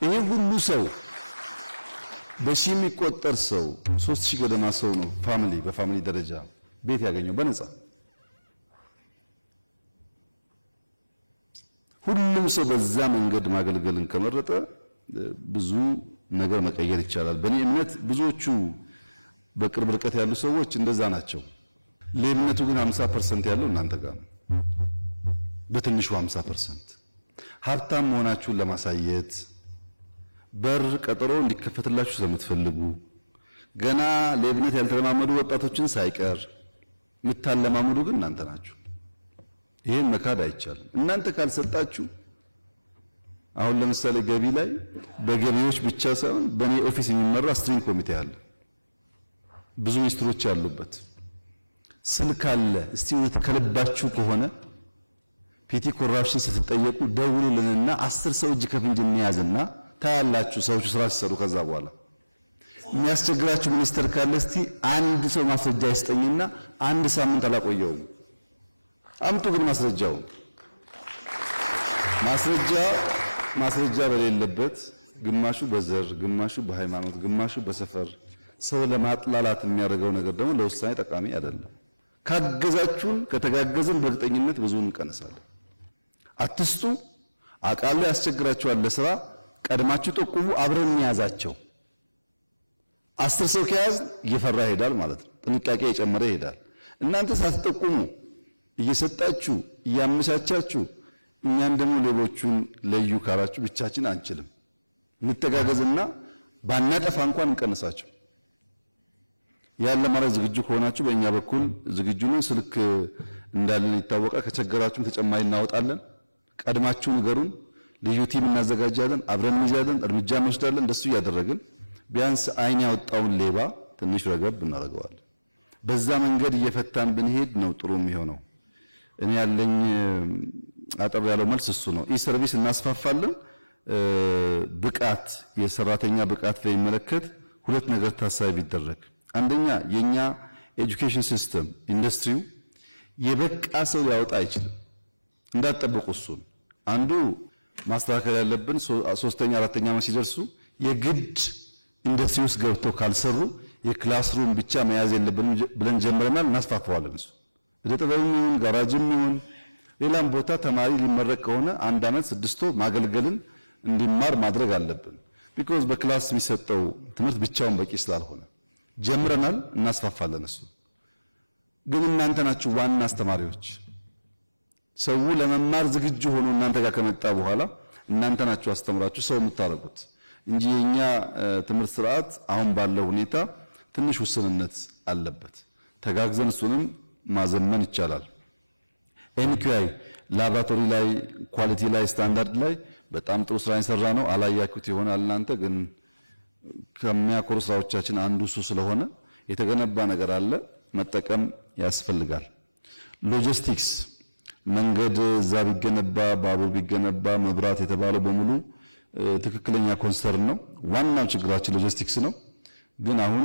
ይሄ ሁሉ ሰው በሺህ የሚቆጠር ሰው 3000 ገደማ ሰው ነው በፋሚሊ ደረጃ ቤት ያገኘው በነፃ። ሁሉም ሰው በዛ መንገድ ማገልገልን ከመረጠ ብዙ ነገር መቀየር ይቻላል። በእኔ እምነት ብዙዎቹ በቅርብ ርቀት ያሉ ሰዎች እንደዛ ናቸው። ሌብነቱ ግን 50% ያለው እናንተ ጋር ነው። በትንሹ 50% ሀብታም መሆናችሁን ለማሳየት በር ቀጠሮ እንዲከፈትላችሁ ስለምትፈልጉ ገና ሌብነት ያልተለማመዱ ወጣቶችን ሳይቀር የምታለማመዱ ግን እናንተ ናችሁ። ይሄን መካድ አይቻልም። እናንተ ካልሰጣችሁ አሁን ለምሳሌ ገቢ ላይ በገቢዎች ብቻ ሳይሆን በእኔ ኦፊስ የሚመራ ስትሪንግ ኮሚቴ አለ፣ ብዙ ሚኒስትሮች ያሉበት ስልክ አለ። እስቲ እውነት ከልባችሁ ከሆነ ፒቲ ኮራፕሽን ስትጠየቁ ደውሉልንና 10 ሰው እጅ ከፍንጅ እንያዝና ታያላችሁ ሰዎቹ ስራ ሲሰሩ። ከዛ በኋላ የሚያስቸግራችሁ ሚኒስተር ካለ እስቲ አንድ ሰው ማስረጃ ይስጠኝና አንድ ሳምንት አላቆየውም። አምጡ ግን ማስረጃ በሌለበት ግማሹ በዘር ግማሹ በሃይማኖት ግማሹ በሰፈር ሰው ለማጥላላት የሚያደርገው ነገር ደግሞ ለውሳኔ ጠቃሚ አይደለም። ካገዛችሁን ከተጋገዝን በእርግጠኝነት ብዙውን እንቀንሳለን። አትስጡ። አቃሉ ያስቸግራችኋል ለስራ ቀድማችሁ ጠቁሙ። አብረን እንያዛቸው። 10 ሰው ከያዝ እየፈራ ይሄዳል ማለት ነው። ጥንቃቄ እየጨመረ ይሄዳል። እናንተ ሳትጠቁሙ እየሰጣችሁ እያመቻቻችሁ እኛን ደግሞ ሌቦቹን ለዩ ካላችሁ ብቻችን አንችልም። እንተጋገዝና ባናጠፋ እንኳን እንቀንሳቸው። ያን ለማድረግ ዝግጁ ከሆናችሁ በእኛ በኩል ዝግጁ ነን። ስልክ እንዳለን ይታወቃል። ከቸገራችሁም ተጨማሪ እናወጣለን። ቀድማችሁ ንገሩን። ልዩ ቲም እናዘጋጃለን፣ አብረን እንይዛለን፣ እርምጃ እንወስዳለን። እንደሱ እያደረግን ቢያንስ አይን ያወጣውን ሌባ ትንሽ ረገብ እናደርገዋለን። በዛ መንገድ እየፈታን ብንሄድ ነው ጥሩ የሚሆነው። እኔ ያለኝ አጠር ያለው መልስ እሱ ነው። ኢ-ሰርቪስ እናስፋፋለን። ብቃት የሰራተኛ ብቃት ላይ የሚመለከት ሁለት ነገር ታሳቢ ቢደረግ፣ አንደኛ የኛ ኤጁኬሽን ሲስተም ኢንዱስትሪው የበቃ ሰው ሊያወጣ አይችልም። እንዳትጠብቁ እሱን አንዱ ማስተካከል ያለብን ሶስተኛ አራተኛ ዓመት ሲደርሱ የግድ ኢንዱስትሪ ውስጥ ገብተው ካልሰሩ የክላስሩም ብቻ መያዝ የለብንም ብለን ጀምረናል። እናስፋፋዋለን። እሱ እደ ጥበብም ይሁን ጋራጅም ይሁን ሌላም ቦታ ተማሪ ሊመረቅ ከሆነ 1 ዓመት 6 ወር ማገልገልን እንዲማር ማድረግ አለብን። ቢኮዝ በክላስ የሚሰጠው ትምህርት ብቻውን በቂ ስላልሆነ ጀምረናል፣ እናስፋፋለን። እሱ ግን እናንተ ናችሁ ዋና አስተማሪዎች። ሰው ለመማር ዝግጁ ሆኖ እናንተ ጋር ከመጣ በኋላ እናንተ ናችሁ አስተምራችሁ ሰው የምታረጉት እንጂ የኛ ትምህርት ስርዓት አሁን ባለው ሁኔታ ትንሽ ውስንነት አለበት። ተጋግዘን እሱንም ማዘመን ይቻላል። ኤንኪዩአይ ላቦራቶሪ ላይ ኳሊቲ ላይ ስታንዳርድ ላይ በጣም ጥሩ ስራ የሰራ ነው። አላያችሁት ይሆናል እናንተ ግን ከሚያኮሩ ስራዎቻችን አንዱ እሱ ስለሆነ የተገነባ ነገር አለ፣ መጠቀም ያስፈልጋል። ሎጂስቲክስ መንገድ እዛ ቢገነባ ባቡር ቢገነባ መብራት የተባለው በሙሉ ትክክለኛ ኮንሰርን ነው። ዋናው ችግራችን ሎጂስቲክስ ነው። ግን አሁን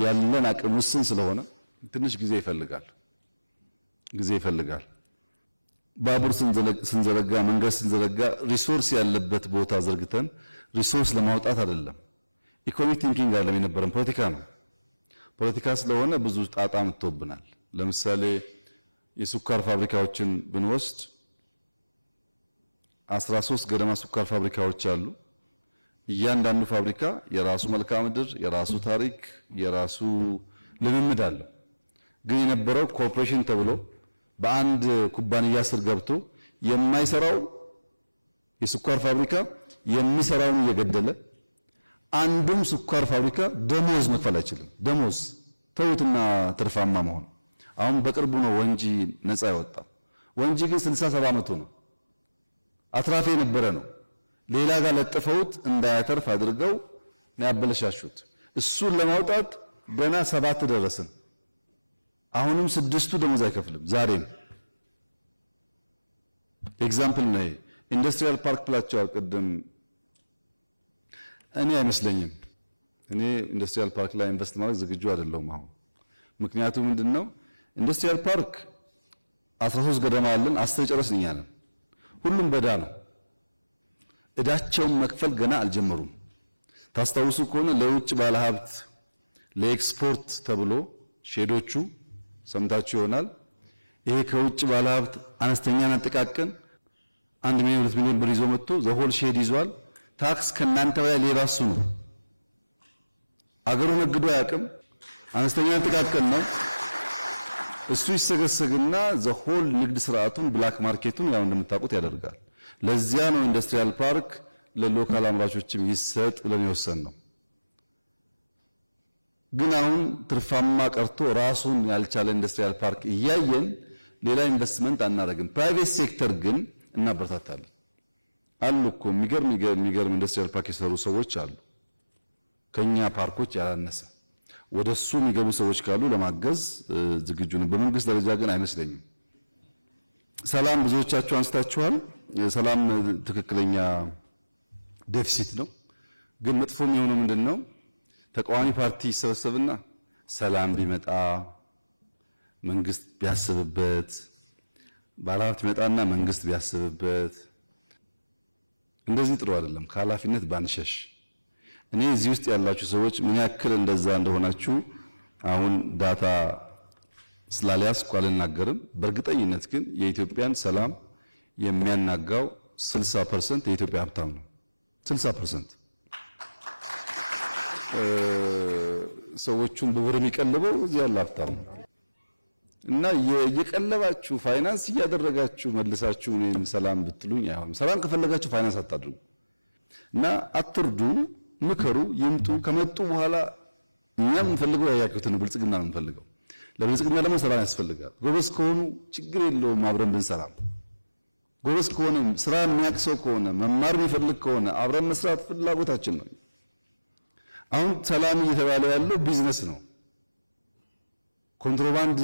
ያለን አቅም ውስን ስለሆነ ትንሽ ጊዜ ይፈልጋል። ባቡር ስንዘረጋ መንገድ ስንዘረጋ ሪሶርስ ያለበት ቦታ ዘርግተን ሪሶርስ ለማውጣት አይደለም። ኢኮኖሚክ ቲንኪንግ አይደለም የነበረን ፖለቲካ ነው። ፖለቲካ ስለሆነ ብዙ ጣጣ መጥቶብናል። ለምሳሌ የስኳር ፋብሪካዎችን ብንወስድ 13 ገደማ ስኳር ፋብሪካዎች አሉ። እያንዳንዱ ፋብሪካ የራሱ መልክዓ ምድር፣ የራሱ ታሪክ፣ የራሱ ልምምድ አለው። ግን የነበረው ኮርፖሬሽን ተብሎ በአንድ ኩባንያ ስር ገብቶ የማይሰራው የስኳር ፋብሪካ የሚሰራውን እየገደለ አንዱም ስኳር ፋብሪካ ደሞዝ መክፈል አይችልም። ደሞዝ ተውትና ትርፋማ መሆን። አሁን በቅርቡ ነው ወንጂ ነፃ ያወጣው። ወንጂ ግን 60-70 ዓመቱ ነው። አትራፊ የነበረ ነው። ሌላ ጋር ለጥፈውት እንዳያተርፍ አድርገው ነው ያበለሻሹት። እሱን ለማውጣት ገና 7 ደረስን። አሁንም 6ቱ ደሞዝ አይከፍልም። ዛሬም ኤግዛምፕል ነው። ኢንዱስትሪያል ፓርክ ብላችኋል ቅድም። እኔ አይመስለኝም። እኔ ኢንዱስትሪያል ፓርክ ላይ ኢንቨስት ማድረግ ዝግጁ አይደለሁም አሁን። ምክንያቱም ምንድነው ኢንዱስትሪያል ፓርክ 13 ገደማ አለን፣ 10 ጨረስን እኛ ነን። ሁሉም በዳ ነው። እዳቸውን መክፈል ገና አልጀመሩም። ታስታውሱ ከሆነ ለውጭ ባለሀብት ለኤክስፖርት ተብሎ ሼዶቹ ሰምታችሁ ይሆናል። ይሄ ከውጭ ባለሀብት አነስተኛና ጥቃቅን 1 ሚሊዮን 2 ሚሊዮን ብር ይዞ መጥቶ ዘሆል ሼድ ይዟል። ታክስ ከናንተ በላይ ሌባ እሱ ነው። አገሩ ነግዶ አያውቅም። አነስተኛ ጥቃቅን ነው። እሱ ይሰገሰግና ዘሆል ንግድ ስርዓቱን ብላክ ማርኬቱን ያው እንደምታውቁት ያደርጋል። ለዚያ ነው ኢንዱስትሪያል ፓርክ ለሎካል አምራቾችም ይሰጥ ብለን የወሰን ነው። ግን አሁን ትርፋማ ቀርቶ ራሱን ያልቻለ ኢንዱስትሪያል ፓርክ እያየን ሌላ ኢንቨስትመንት አናደርግም። ፕራይቬት ሴክተር ግን እናበረታታለን። አሉ እኮ የሚገርም ኢንዱስትሪያል ፓርክ የሰሩ ሰዎች አሉ፣ ከኛ ፓርኮች ያላነሰ። ወደሱ የሚገቡ ሰዎች ካሉ ለማገዝ ዝግጁ ነው። በመንግስት ደረጃ ግን አይመስለኝም። ሰላም ብዙዎቻችሁ አንስታችኋል። ሰላም ትክክለኛ ዴፊሲት ነው። ግን መጥፎ የሚሆነው ምንድነው? ተቃዋሚ ፓርቲ ይሰበሰብና ሰላም ቢመጣ መንግስት ቢያስብበት፣ ባለሀብት ይመጣና መንግስት ቢያስብበት። እንደዚህ ጥሩ አይደለም። ከኃላፊነት ባንሸሽ። እኔ እዚህ ውስጥ ያላችሁ ሰዎች ምን ያክል እንደዛ እንደሆናችሁ አሁን ዳታ ስላልያዝኩ አልናገርም። በእርግጠኝነት ግን የኢትዮጵያን ሰላም የሚያናጋው 60% የኢትዮጵያ ሀብታም ነው። 60% ሰዎቹን በብር የሚቀልበው እዚህ ያለ ሀብታም እና የቀለባችሁ ፋይናንስ እያደረጋችሁ መልሳችሁ እኔን ሰላም ብትሉኝ አይሆንም። ሰላም ከፈለጋችሁ ፋይናንስ አታድርጉ እና አትርዱ፣ ምከሩ፣ ይምጡ። ከመጡ በኋላ እኛ የምንፈልገው ያያችሁትን ብልጽግና ነው የምንፈልገው። ለብልጽግና ደግሞ ሰላም ያስፈልጋል። ጎበዝ ከሆኑ ችግር የለውም አብረን ብንሰራም። ጎበዝ ከሆነ ስራ የሚያውቅ ሰው ከሆነ መማር የሚፈልግ ከሆነ አብረን መስራት ፍላጎታችን ነው። አሁን ሰላም እየተባለ ያለው ቢዝነስ ነው። ኮንትሮባንድ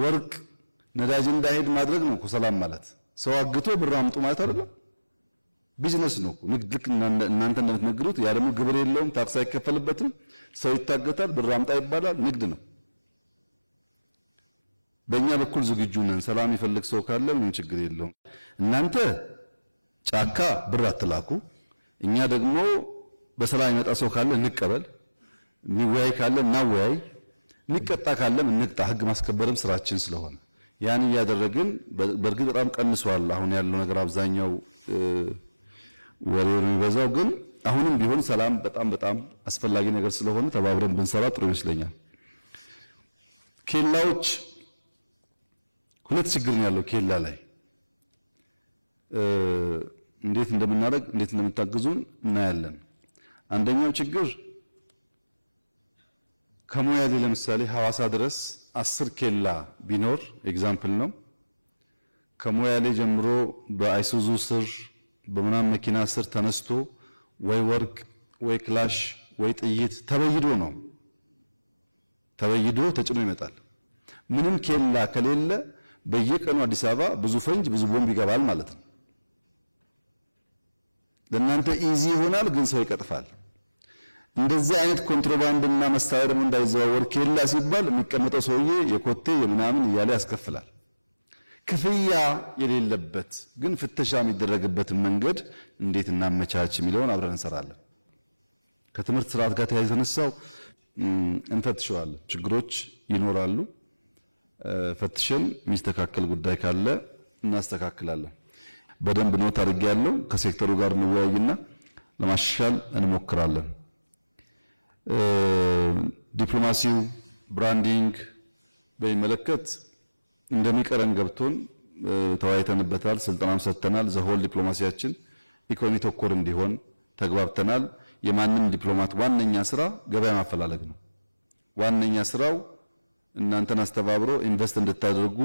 ወርቅ፣ ነዳጅ እንዳይሄድ ማድረግ ነው እኮ ሰላም ማለት። ሰው አግቶ ብር አምጡ ማለት አይደለም። ቢዝነስ ነው እኮ ንግድ። ልክ እናንተ እንደምትነግዱት ያ ደግሞ ግብር የለውም፣ ታክስ አይከፈልበትም። ሰው ይታገታል፣ ብር አምጣ ይባላል። ንግድ ነው። በእኛ በኩል ዝግጁ ነን። ሰላም ይፈልግ ሰው ካለ ምንም ችግር የለውም። እናንተ ጫካ ብር አትላኩ፣ እኛ ደግሞ በሰላም ይመጣ ሰው ካለ እንቀበል፣ የሚወያይ ካለ እናወያይ፣ የሚቀጣ ካለም እንቅጣ። ህግ ማስከበርም ስራችን ስለሆነ ያን እያደረግን በእርግጥ በጣም ቀንሷል አሁን ያለው ነገር። አብዛኛው ወሬው የሚበዛው ግን አሁንም ቢሆን ሰላም በጣም አስፈላጊ ነገር ስለሆነ ተባብረን ብንሰራ ጥሩ ይመስለኛል። ኬላዎች ሁለት ችግር ነው ያለው ኬላ ላይ እንዴት እንደምናደርግ እንዴት እንደምታግዙን እናያለን። አንደኛው ችግር ከሞያሌ ለምሳሌ ሐዋሳ ድረስ 10 ኬላ ቢኖር ኤግዛምፕል ነው። ከሞያሌ ጀምሮ በአይሱዙ ስር በምናም መኪና ስር ተነስቶ ወይ ወርቅ ወይ ክላሽ ወይ ጥይት ተበይዶ ተጭኖ ይመጣል። ምንም ኬላ ከሌለ በየቀኑ አዲስ አበባ ብዙ ፈንጅ ብዙ ቦምብ ይገባል ማለት ነው። ለእናንተ ኢዚ ይሆናል፣ ግን ሰው ይቀጥፋል። እንደዚህ አይነት ኮንትሮባንድና መሳሪያ ደግሞ እንዳይዘዋወር ኬላ ሲባል የሚቀመጠው ሰውዬ የኮቴ የምናምን እያለ ያስከፍላል። ክፍያ የሌለበት ግን ፍተሻ የሚደረግበትን መንገድ እንዴት እናመቻች የሚለውን አብረን እንሰራለን። ከትምህርት ስርዓት ጋር ተያይዞ ተነሳው እንፈትሸዋለን። ችግሮች ይኖራሉ። ፈትሸን የሚስተካከል ጉዳይ ካለ እናስተካክላለን። በደንብ ኖት አድርጌያለሁ። ከሴክተሩ ጋር እንወያይና ለማሻሻል እንሞክራለን። ዲፕሎማሲው ብራንዲንግ በሚመለከት እንደሚቀረን ገብቶን ተወያይተንበታል፣ ስልጠናም ሰጥተናል። ዘሆል ዲፕሎማሲያችን ኢኮኖሚ ተኮር እንዲሆን ተግባብተናል። የማንም ዲፕሎማት ዋነኛ ስራ ገበያ ማፈላለግ ነው። ዋነኛ ስራው እናንተን አስተባብሮ ኢንቨስት እንድታደርጉ።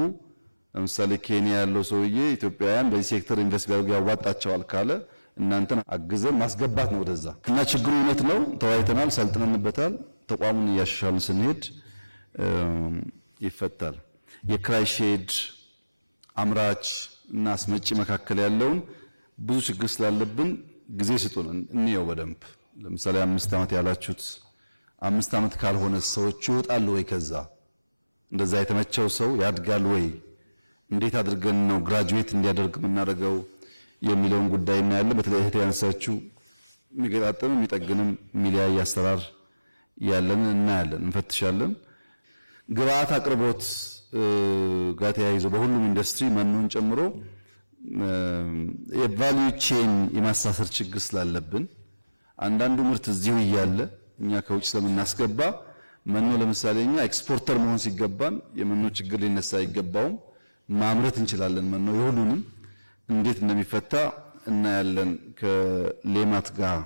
ለምሳሌ ኬንያ ያለው ሰውዬ ኢትዮጵያውያን በዚህ ሴክተር ኢንቨስት ቢያደርጉ ያዋጣቸዋል ካለ እናንተን አግዘን ማስገባት ነው ወደዛ። እና ችግሩ እውነት ነው፣ ተወያይተናል፣ ሰልጥነንበታል። ተቋሙን እያሻሻልን ስንሄድ ይፈታል። የክራይ ሼድ አምራች እና አስመጪ መካከል ያለውን ብዙ ችግር ስላለብን ጊዜ ስጡን እንየው በደንብ። ለምሳሌ 5 ዓመት ያላችሁት 5 ዓመት ካልሆነ ሰዎች ይወጣሉ ወይ? ከዛ እንደዛ የተመቸው ሰው ያድጋል ወይ? እንዴት አድርገን ነው ግራጁዌት እንዲያደርግ የምናደርገው የሚለውን ጉዳይ እናያለን። በተለይ እህት ያነሳችው የሚገጣጠም የሚጠግንም የሚለያይ አሰራር ያለን እናያለን፣ እንፈትሻለን። ግብአት አቅርቦት ጋር ተያይዞ በሁሉም ኢንዱስትሪ መኖን ጨምሮ የቫልዩ ቼን የማሳሰር ችግር ስላለብን አንዳንዱ ምርት እዚሁ እያለ እኛ ከውጭ ስለምናስገባ መኖ ለምሳሌ እኛ ኤክስፖርተር መሆን ሲገባን የመኖ ችግር ሊነሳ አይገባውም። ማምረት እንችላለን። መኖ የሁሉንም እንዴት እንደሚፈታ እናያለን። ከሌማት ጋር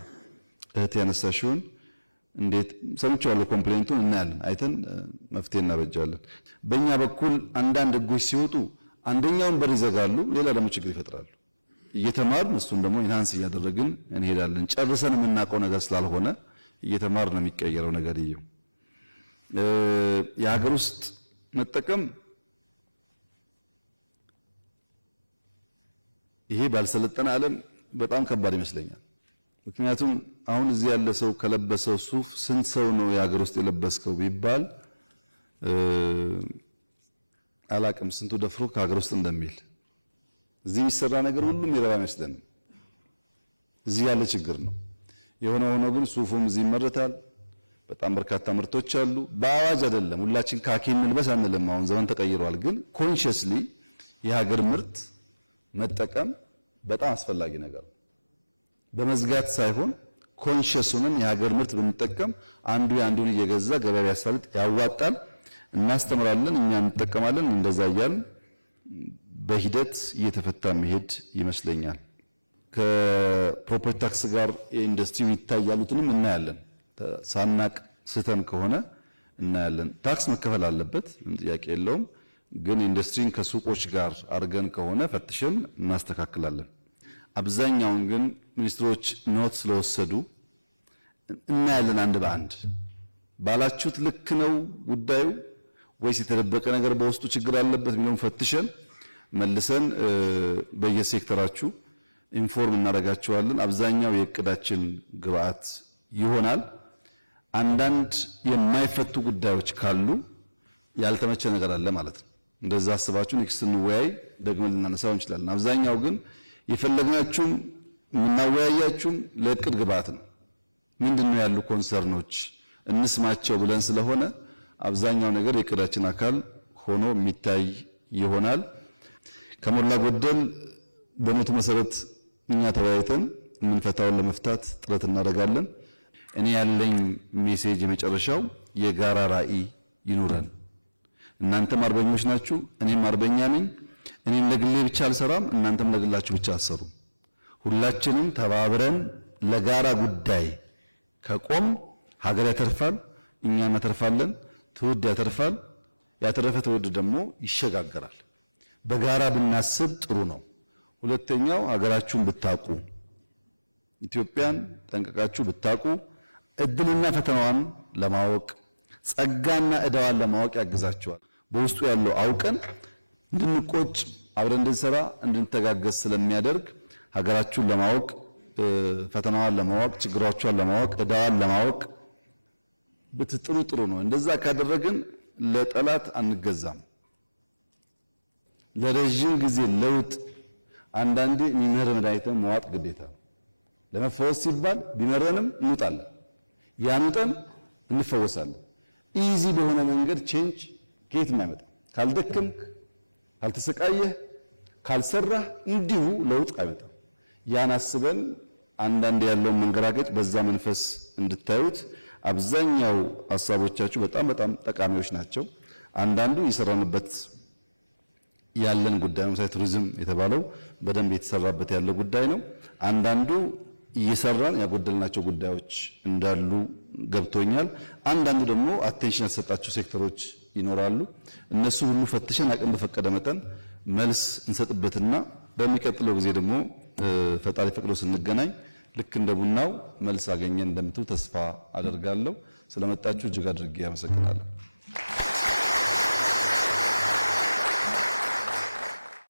እህት ያነሳሽውን እንዴት ሰምቻለሁ፣ ኮምፕሌንቱን እናያለን። አይተን መፍትሄ እናበጃለን። በእኛ በኩል አንዳንድ ህጎች ሲወጡ አንደኛውን በር ይዘጋሉ፣ ሌላ ደግሞ ችግር ይፈጥራሉ። እየተማርን እሱን ደግሞ ኢንሃንስ እያደረግን እንሄዳለን። ጨርሰን የምናውቀው ነገር ስላልሆነ እየተማርን ነው የሚቀየረው ነገር። የሀገር ውስጥ መጠቀም ይሄ ባልሰለጠነ ዓለም በጣም ከባድ ይመስለኛል። ምክንያቱም አሁን እዚህ ያለ ሰው ከለበሰው ሱፍ ስንት ሰው ነው የሀገር ውስጥ የለበስከው ቢባል አላቅም ስንቱ ደፍሮ ከሀገር ውስጥ እንደሚል። እዚህ የሚሰራ ነገር ሁሉም ይረባ አይመስለንም። እዚህ ያለ ችግር ነው። የሆነ ሆኖ ግን ሱፉም እዚህ ይመረታል። በጣም በርካታ ምርቶች አሉ። በአዋጅ አይደለም ሁላችን ካኪ እንልበስ አንልም። አሁን ዘመን ተቀይሯል። ግን ኮንሺየስሊ የሀገር ምርት መጠቀም በጣም አስፈላጊ ነገር ነው። በመዝጋት ሳይሆን ኮንሸስ ሆነን የሀገር ምርት ብንጠቀም አንዱ የአንዱን እየገዛ ገበያ ቢያሳልጥ ያዋጣል። እናስተምራለን፣ እኛ እንጠቀማለን። እንደዛ እያልን በሂደት እየተፈታ መሄድ ይመስለኛል። ከፕሮፐርቲ ታክስ ጋር የኢንዱስትሪው ይታያሉትንም እናያለን። ሳናቅ ስተን ከሆነ እናያለን። ታክስ መከፈል አለበት፣ ምን ጥያቄ የለውም። ግን ኢንዱስትሪን ከሱቆች ጋር አድርገን ከሆነ ፈትሸን እናስተካክላለን። አብዛኛውን ግን ሚኒስትሮች ኖት ስለወሰዱ እናያለን። አንድ በአንድ ባላችሁት ልክ ነው ጉዳዩ ወይስ የተደበቀ ነገር በውስጡ ችግር አለበት የሚለውን ፈትሸን መልሰን በየሴክተራችሁ ኢንፎርም እናደርጋችኋለን። አብዛኛው የእቅዳችን ግብአት ይሆናል። አንዳንድ የማይፈቱ ጉዳዮች ካሉ ያልተመቸ ነገር አለ ማለት ነው። እንደዛ አስባችሁ ኔክስት እንወያይ ደግመን ልናነሳው እንችላለን። አብዛኛው ግን የፈለግናችሁም የምናወያያችሁም ለእቅድ ግብአት ነው። ምንድነው ያሉ ኮንሰርኖች እንስማቸው ብለን ስለሆነ አብዛኛው ነገር የእቅዳችን አካል ሆኖ የሚታይ ይሆናል። ከሞላ ጎደል በኖቱ መሰረት እኛ ተወያይተን የምንፈታውን ለመፍታት ጥረት እናደርጋለን። እኔ ያለኝ ሜሴጅ የመጨረሻው የጋራ ራዕይ ይኑረን። እናንተም አርበኞች ናችሁ፣ እኔም አርበኛ ነኝ። እኔም ለግሌ ብቻ አልሰራም፣ እናንተም ለግላችሁ ብቻ አትሰሩም። ሁላችንም ተባብረን ለጋራ ጉዳይ ከቆም ሀገር ያተርፋል፣ እኛ እናተርፋለን፣ ትውልድ ያተርፋል። ያተረፈ ትውልድ ደግሞ ይሸጋገራል። በጋራ ብናስብ ጥሩ ነው። ሁለተኛው ሀገራችሁን ብታቁ፣ ኢትዮጵያን ጠንቀቃችሁ ብታቁ እድልና ፈተናዋን ለማወቅ ጸጋና ዕዳዋን ለማወቅ ያግዛችኋል። በውስጡ ያለው አውቀን እንድንቆጭ አብረን እንድንሰራ እንድንተጋገዝ ስለሚያደርግ ሀገራችሁን ለማወቅ ፈተናዋን ለማወቅ ችግሮቿን ለማወቅ ዕዳዋን ለማወቅ ብትጥሩ ጥሩ ነው። እንደዛ ካደረግን ለጠላት አንገዛም። ለረጅም ጊዜ ለውጥ አንዳንዴ የሚመር መድኃኒትን መዋጥ ግዴታ ነው። ለመፈወስ ሲባል ቢመረንም እንውጣለን፣ ያኑጠን እንፈወሳለን። ኢዚ በሆነ መንገድ ቼንጅ ከየትም አይመጣም። ካልደከምክ፣ ካልተሰቃየህ፣ ካልሰራህ እንዲሁ ለውጥ አይመጣም። ያን አስበን አንዳንድ ያለውን መንገራገጭ በዛ መንፈስ እንድታዩት። አብዛኛው ሀሳቦቻችሁ በጣም ጠቃሚዎች ናቸው። አንዳንዱ የሰራንበት ያለን ጉዳይ ነው። ለምሳሌ ቱሪዝም የተባለው በደንብ የተሰራበት ያለ ጉዳይ ነው። አንዳንዱ እየሰራን ያጎደልናቸው ጉዳዮች እንዳሉ ገብቶኛል። አንዳንዱ ደግሞ አቴንሽን ያልተሰጣቸው ሴክተሮች ይኖራሉ። እነሱ ሁሉ ፈትሸን አቅም በፈቀደ መጠን መልስ እንሰጥበትና በሚቀጥለው ጊዜ ደግሞ ፈጣሪ ፈቅዶ ስንገናኝ ልክ እንደ ቡናው መልስ አገኘን እንደምትሉ ተስፋ አደርጋለሁ። ስለመጣችሁ እጅግ አድርጌ አመሰግናለሁ።